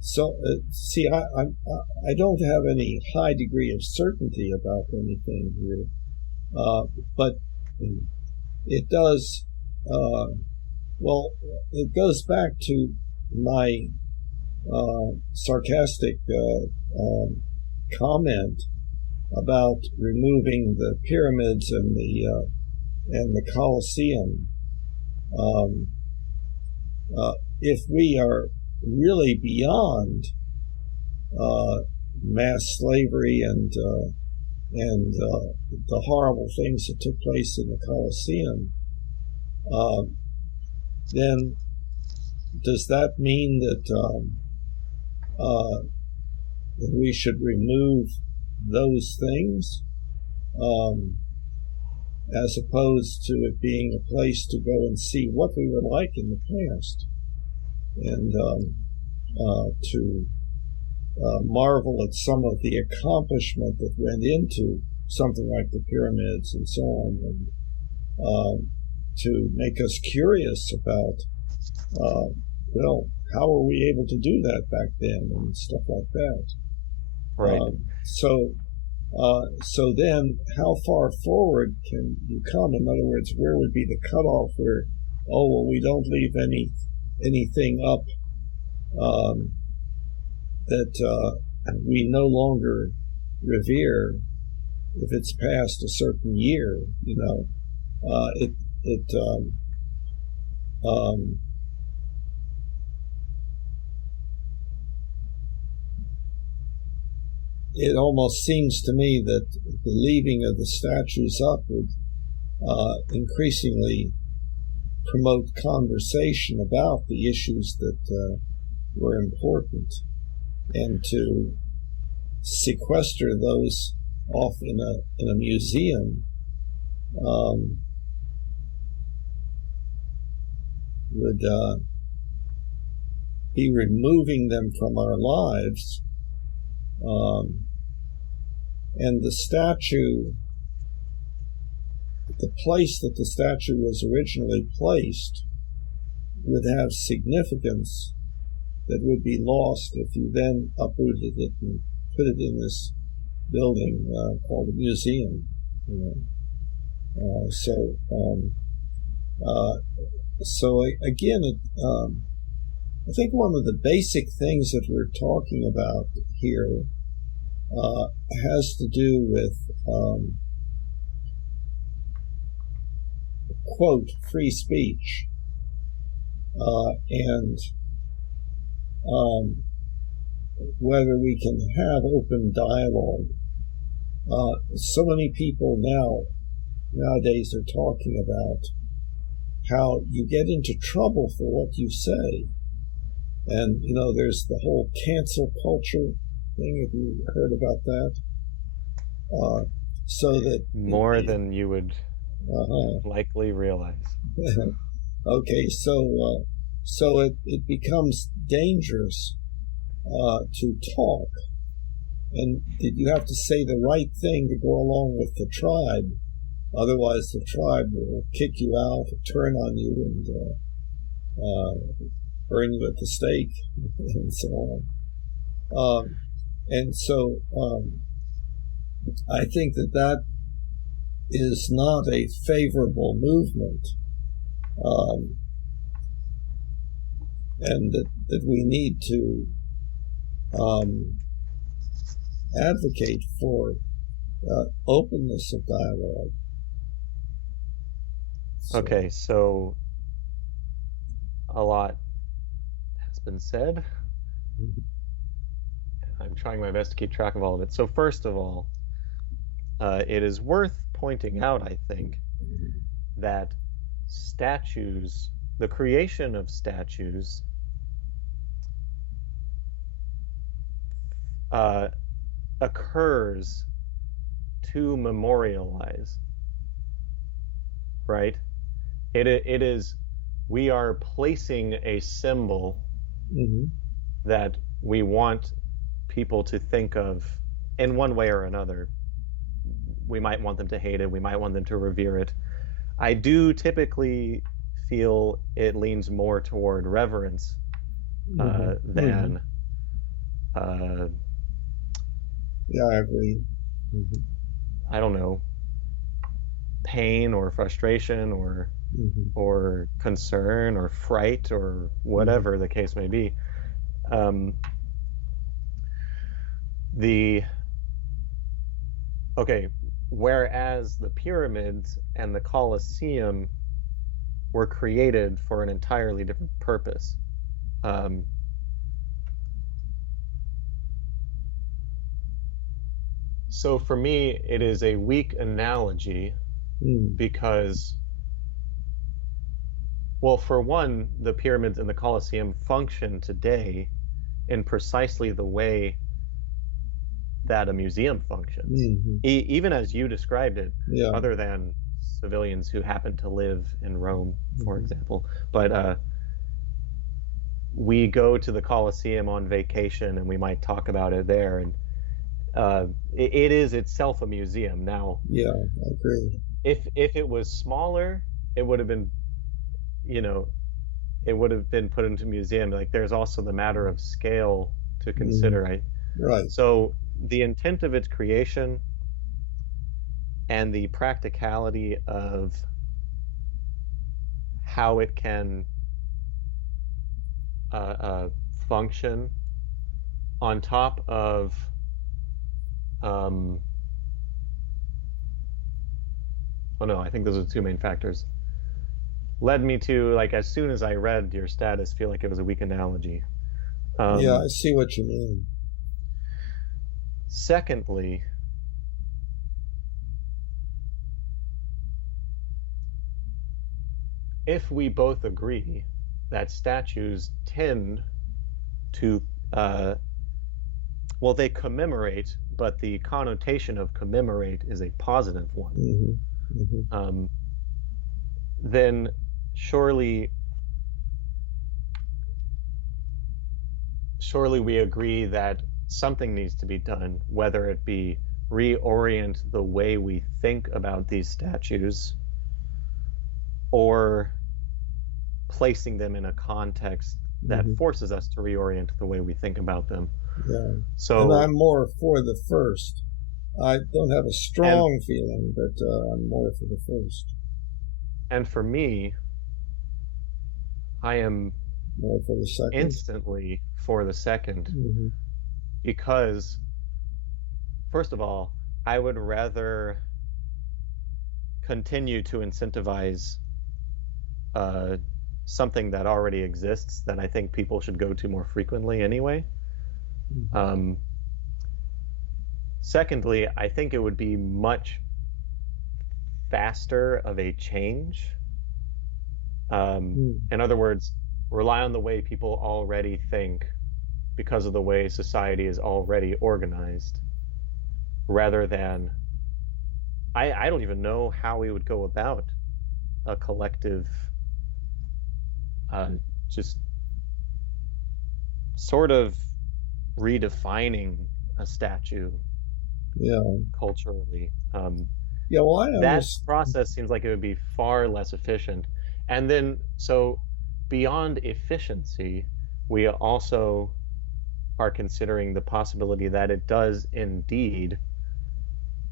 so see, I don't have any high degree of certainty about anything here, but it does. Well, it goes back to my sarcastic comment about removing the pyramids and the Colosseum. If we are really beyond mass slavery and the horrible things that took place in the Colosseum, then does that mean that we should remove those things, as opposed to it being a place to go and see what we were like in the past, and to marvel at some of the accomplishment that went into something like the pyramids and so on, and to make us curious about, well, how were we able to do that back then and stuff like that. Right. So then how far forward can you come? In other words, where would be the cutoff where, oh, well, we don't leave anything up that we no longer revere if it's past a certain year, you know? It almost seems to me that the leaving of the statues up would increasingly promote conversation about the issues that were important, and to sequester those off in a museum would be removing them from our lives. And the statue, the place that the statue was originally placed, would have significance that would be lost if you then uprooted it and put it in this building called a museum. So again, I think one of the basic things that we're talking about here has to do with, quote, free speech, and whether we can have open dialogue. So many people nowadays are talking about how you get into trouble for what you say. And, you know, there's the whole cancel culture thing. Have you heard about that? So that more than you would likely realize. Okay, so it becomes dangerous to talk, and you have to say the right thing to go along with the tribe, Otherwise, the tribe will kick you out, turn on you, and burn you at the stake, and so on. And so I think that is not a favorable movement, and that we need to advocate for openness of dialogue. Okay, so a lot has been said. I'm trying my best to keep track of all of it. So first of all, it is worth pointing out, I think, that statues, the creation of statues, occurs to memorialize, right? It is, we are placing a symbol that we want people to think of in one way or another. We might want them to hate it, we might want them to revere it. I do typically feel it leans more toward reverence than yeah, I agree. I don't know, pain or frustration or concern or fright or whatever the case may be. Whereas the pyramids and the Colosseum were created for an entirely different purpose. So for me, it is a weak analogy because, well, for one, the pyramids and the Colosseum function today in precisely the way that a museum functions, even as you described it, other than civilians who happen to live in Rome, for example. But we go to the Colosseum on vacation and we might talk about it there, and it is itself a museum. Now, yeah, I agree. If it was smaller, it would have been, it would have been put into a museum. Like, there's also the matter of scale to consider, right? Right. So the intent of its creation and the practicality of how it can function on top of I think those are the two main factors, led me to, like, as soon as I read your status, feel like it was a weak analogy. Yeah, I see what you mean. Secondly, if we both agree that statues tend to, they commemorate, but the connotation of commemorate is a positive one, then surely we agree that something needs to be done, whether it be reorient the way we think about these statues or placing them in a context that forces us to reorient the way we think about them. Yeah. So, and I'm more for the first. I don't have a strong feeling, but I'm more for the first. And for me, I am more for the second. Instantly for the second, because, first of all, I would rather continue to incentivize something that already exists that I think people should go to more frequently anyway. Secondly, I think it would be much faster of a change. In other words, rely on the way people already think because of the way society is already organized, rather than, I don't even know how we would go about a collective just sort of redefining a statue culturally. Yeah, well, I That understand. process seems like it would be far less efficient. And then, so beyond efficiency, we also are considering the possibility that it does indeed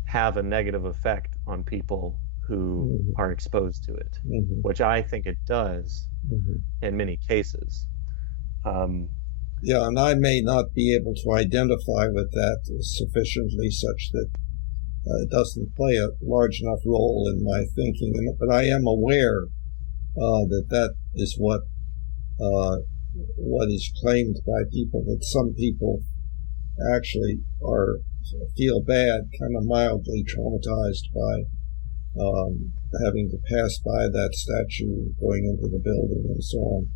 have a negative effect on people who are exposed to it, which I think it does in many cases. Yeah, and I may not be able to identify with that sufficiently such that it doesn't play a large enough role in my thinking, but I am aware that is what is claimed by people, that some people actually feel bad, kind of mildly traumatized by having to pass by that statue going into the building and so on.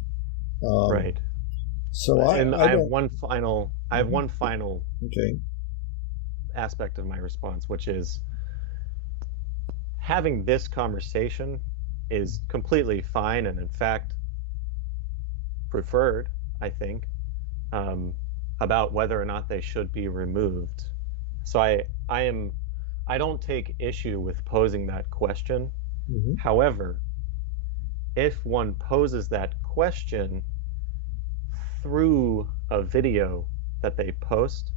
Right. So And I have don't. one final, I have one final Okay. aspect of my response, which is having this conversation is completely fine and in fact preferred, I think, about whether or not they should be removed. So I don't take issue with posing that question. However, if one poses that question through a video that they post,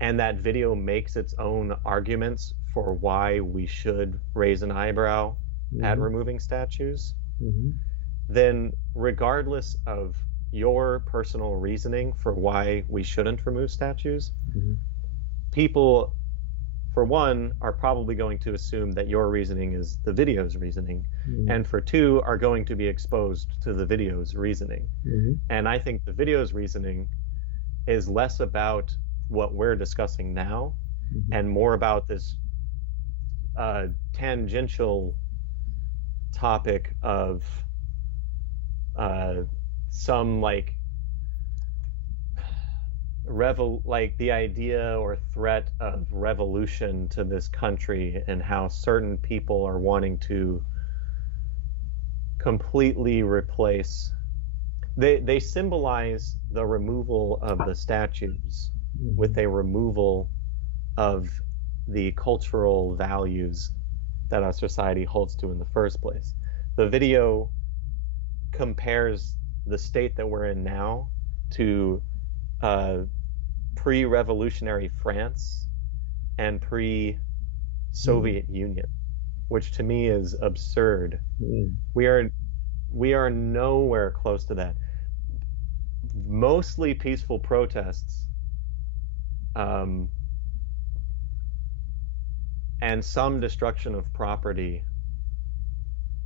and that video makes its own arguments for why we should raise an eyebrow at removing statues, then regardless of your personal reasoning for why we shouldn't remove statues, people, for one, are probably going to assume that your reasoning is the video's reasoning, and for two, are going to be exposed to the video's reasoning. And I think the video's reasoning is less about what we're discussing now and more about this tangential topic of some like the idea or threat of revolution to this country, and how certain people are wanting to completely replace. They symbolize the removal of the statues with a removal of the cultural values that our society holds to in the first place. The video compares the state that we're in now to pre-revolutionary France and pre-Soviet Union, which to me is absurd. We are nowhere close to that. Mostly peaceful protests, and some destruction of property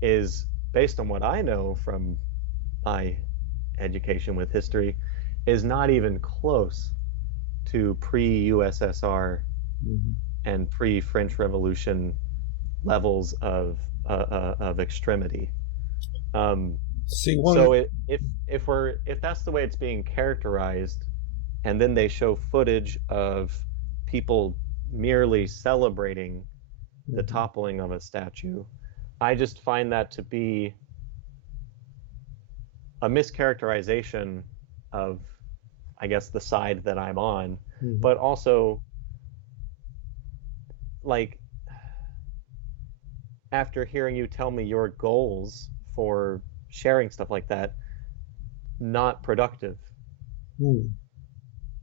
is, based on what I know from my education with history, is not even close to pre-USSR and pre-French Revolution levels of extremity. So if that's the way it's being characterized, and then they show footage of people merely celebrating the toppling of a statue, I just find that to be a mischaracterization of, I guess, the side that I'm on, but also, like, after hearing you tell me your goals for sharing stuff like that, not productive.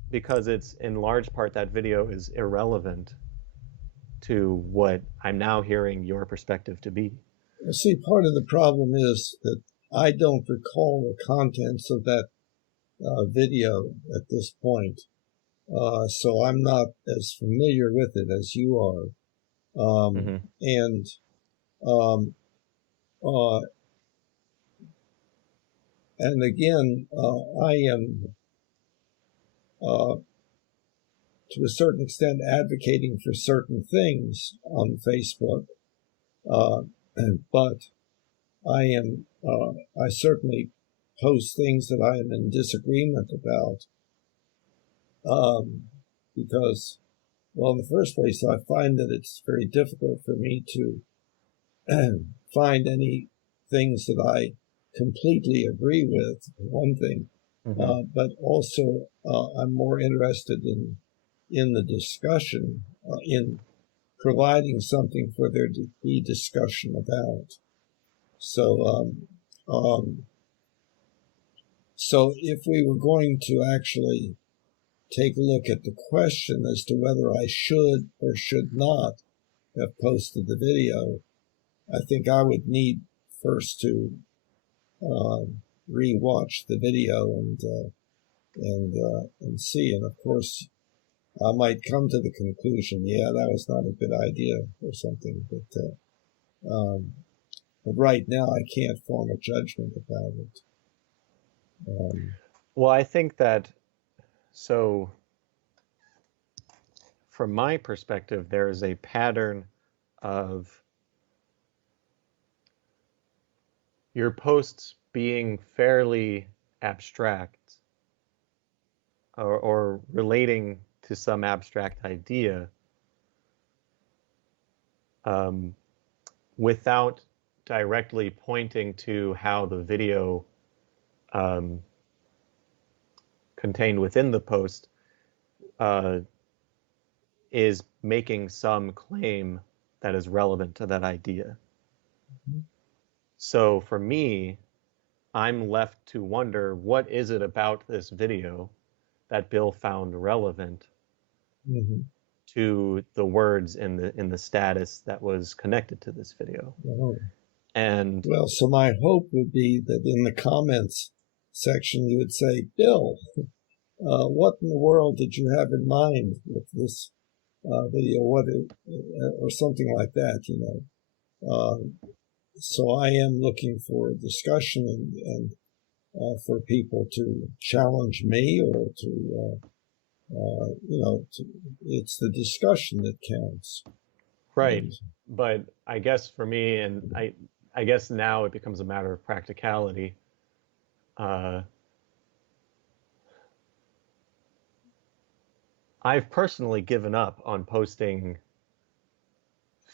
Because it's, in large part, that video is irrelevant to what I'm now hearing your perspective to be. See, part of the problem is that I don't recall the contents of that video at this point, so I'm not as familiar with it as you are. And again, I am to a certain extent advocating for certain things on Facebook, but I certainly post things that I am in disagreement about, because, well, in the first place, I find that it's very difficult for me to find any things that I completely agree with, one thing, but also I'm more interested in the discussion, in providing something for there to be discussion about. So, so if we were going to actually take a look at the question as to whether I should or should not have posted the video, I think I would need first to re-watch the video and see. And of course, I might come to the conclusion, yeah, that was not a good idea or something. But right now, I can't form a judgment about it. Well, I think that, so from my perspective, there is a pattern of your posts being fairly abstract or relating to some abstract idea without directly pointing to how the video contained within the post is making some claim that is relevant to that idea. Mm-hmm. So for me, I'm left to wonder, what is it about this video that Bill found relevant mm-hmm. to the words in the status that was connected to this video? Oh. And well, so my hope would be that in the comments section you would say, Bill, what in the world did you have in mind with this video? Or something like that, you know. So I am looking for discussion and for people to challenge me or to, you know, it's the discussion that counts. Right. But I guess for me, and I guess now it becomes a matter of practicality. I've personally given up on posting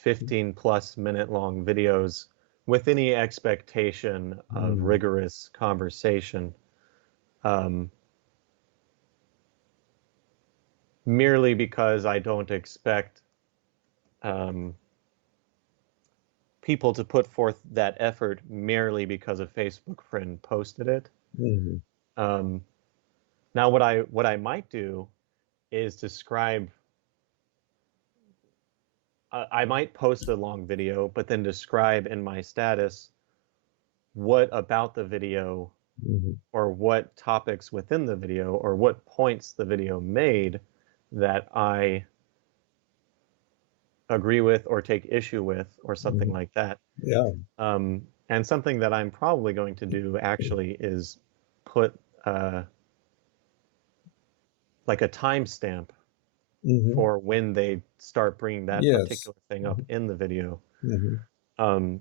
15+ minute long videos with any expectation of rigorous conversation, merely because I don't expect people to put forth that effort merely because a Facebook friend posted it. Mm-hmm. Now, what I might do is describe. I might post a long video, but then describe in my status what about the video mm-hmm. or what topics within the video or what points the video made that I agree with or take issue with or something mm-hmm. like that. Yeah. And something that I'm probably going to do actually is put like a timestamp mm-hmm. for when they start bringing that yes. particular thing up in the video. Mm-hmm.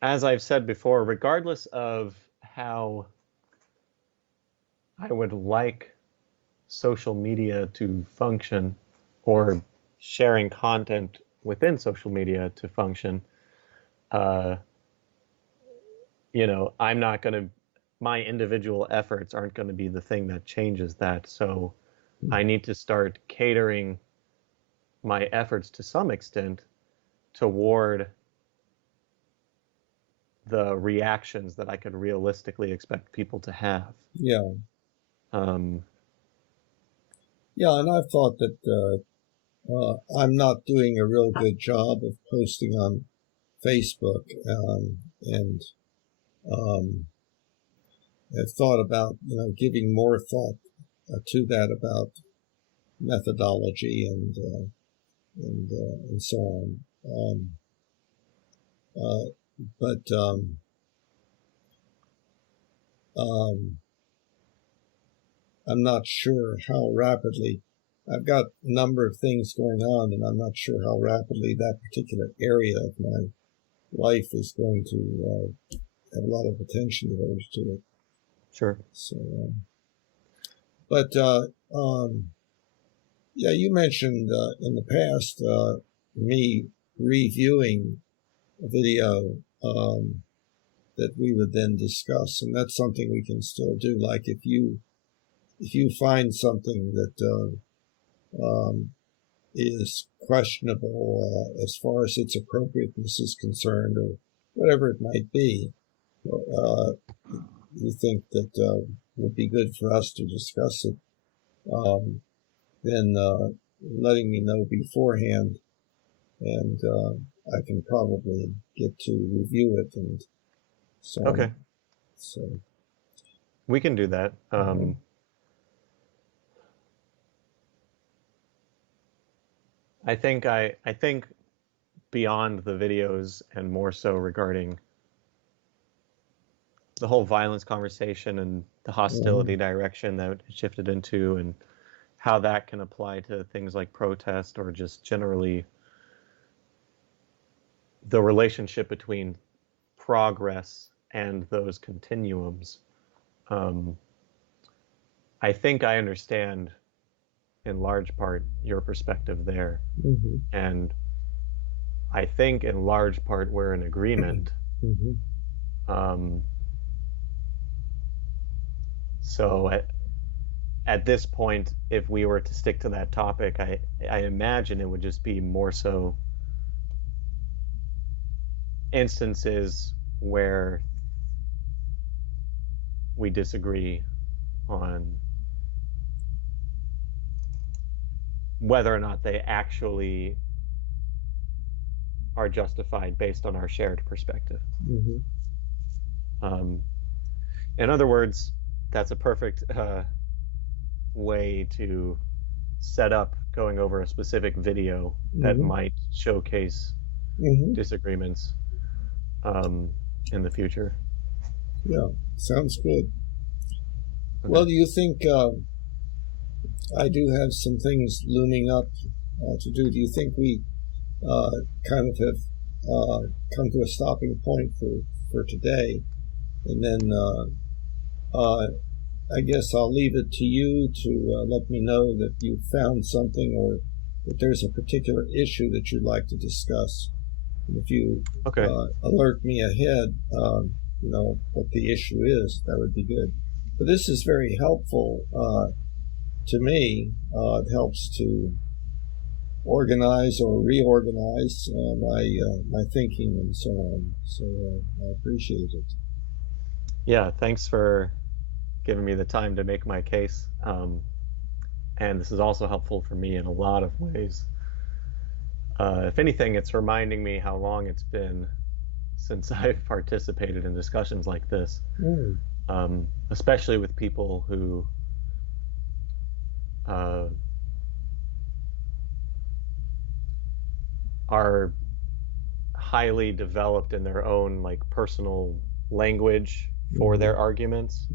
As I've said before, regardless of how I would like social media to function or sharing content within social media to function, you know, I'm not going to, my individual efforts aren't going to be the thing that changes that. So I need to start catering my efforts to some extent toward the reactions that I could realistically expect people to have. Yeah. Yeah, and I've thought that I'm not doing a real good job of posting on Facebook, and I've thought about, you know, giving more thought to that about methodology and so on. I'm not sure how rapidly. I've got a number of things going on, and I'm not sure how rapidly that particular area of my life is going to have a lot of attention devoted to it. Sure. So, yeah, you mentioned in the past me reviewing a video that we would then discuss, and that's something we can still do. Like if you find something that is questionable as far as its appropriateness is concerned, or whatever it might be, you think that would be good for us to discuss it, then letting me know beforehand, and I can probably get to review it and so on. Okay. So we can do that. I think beyond the videos and more so regarding the whole violence conversation and the hostility direction that it shifted into, and how that can apply to things like protest or just generally the relationship between progress and those continuums. I think I understand in large part your perspective there. And I think in large part we're in agreement. So at this point, if we were to stick to that topic, I imagine it would just be more so instances where we disagree on whether or not they actually are justified based on our shared perspective. In other words, that's a perfect way to set up going over a specific video that might showcase disagreements in the future. Yeah, sounds good. Okay. Well, do you think I do have some things looming up to do? Do you think we kind of have come to a stopping point for today? And then I guess I'll leave it to you to let me know that you found something, or that there's a particular issue that you'd like to discuss. And if you alert me ahead, what the issue is, that would be good. But this is very helpful to me. It helps to organize or reorganize my thinking and so on. So I appreciate it. Yeah, thanks for giving me the time to make my case. And this is also helpful for me in a lot of ways. If anything, it's reminding me how long it's been since I've participated in discussions like this, especially with people who are highly developed in their own personal language for their arguments.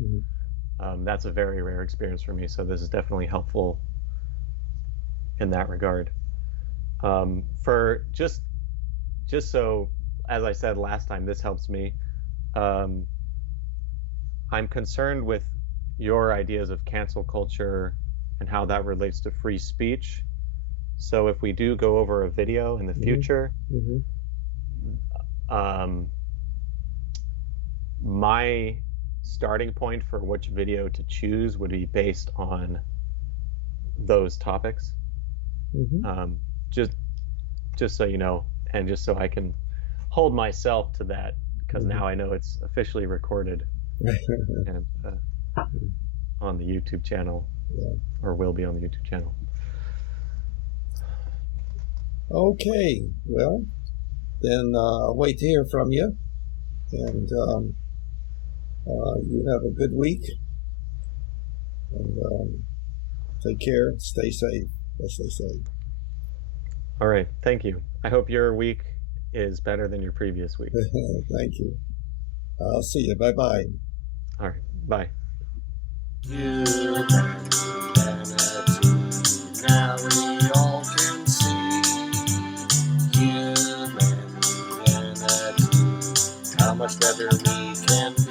That's a very rare experience for me, so this is definitely helpful in that regard. For just so, as I said last time, this helps me. I'm concerned with your ideas of cancel culture and how that relates to free speech. So if we do go over a video in the future, my starting point for which video to choose would be based on those topics. Just so you know, and just so I can hold myself to that, because now I know it's officially recorded and on the YouTube channel, or will be on the YouTube channel. Okay, well, then I'll wait to hear from you, and you have a good week, and take care, stay safe, as they say. All right, thank you. I hope your week is better than your previous week. Thank you. I'll see you. Bye-bye. All right, bye. Humanity, now we all can see. Humanity, how much better we can be.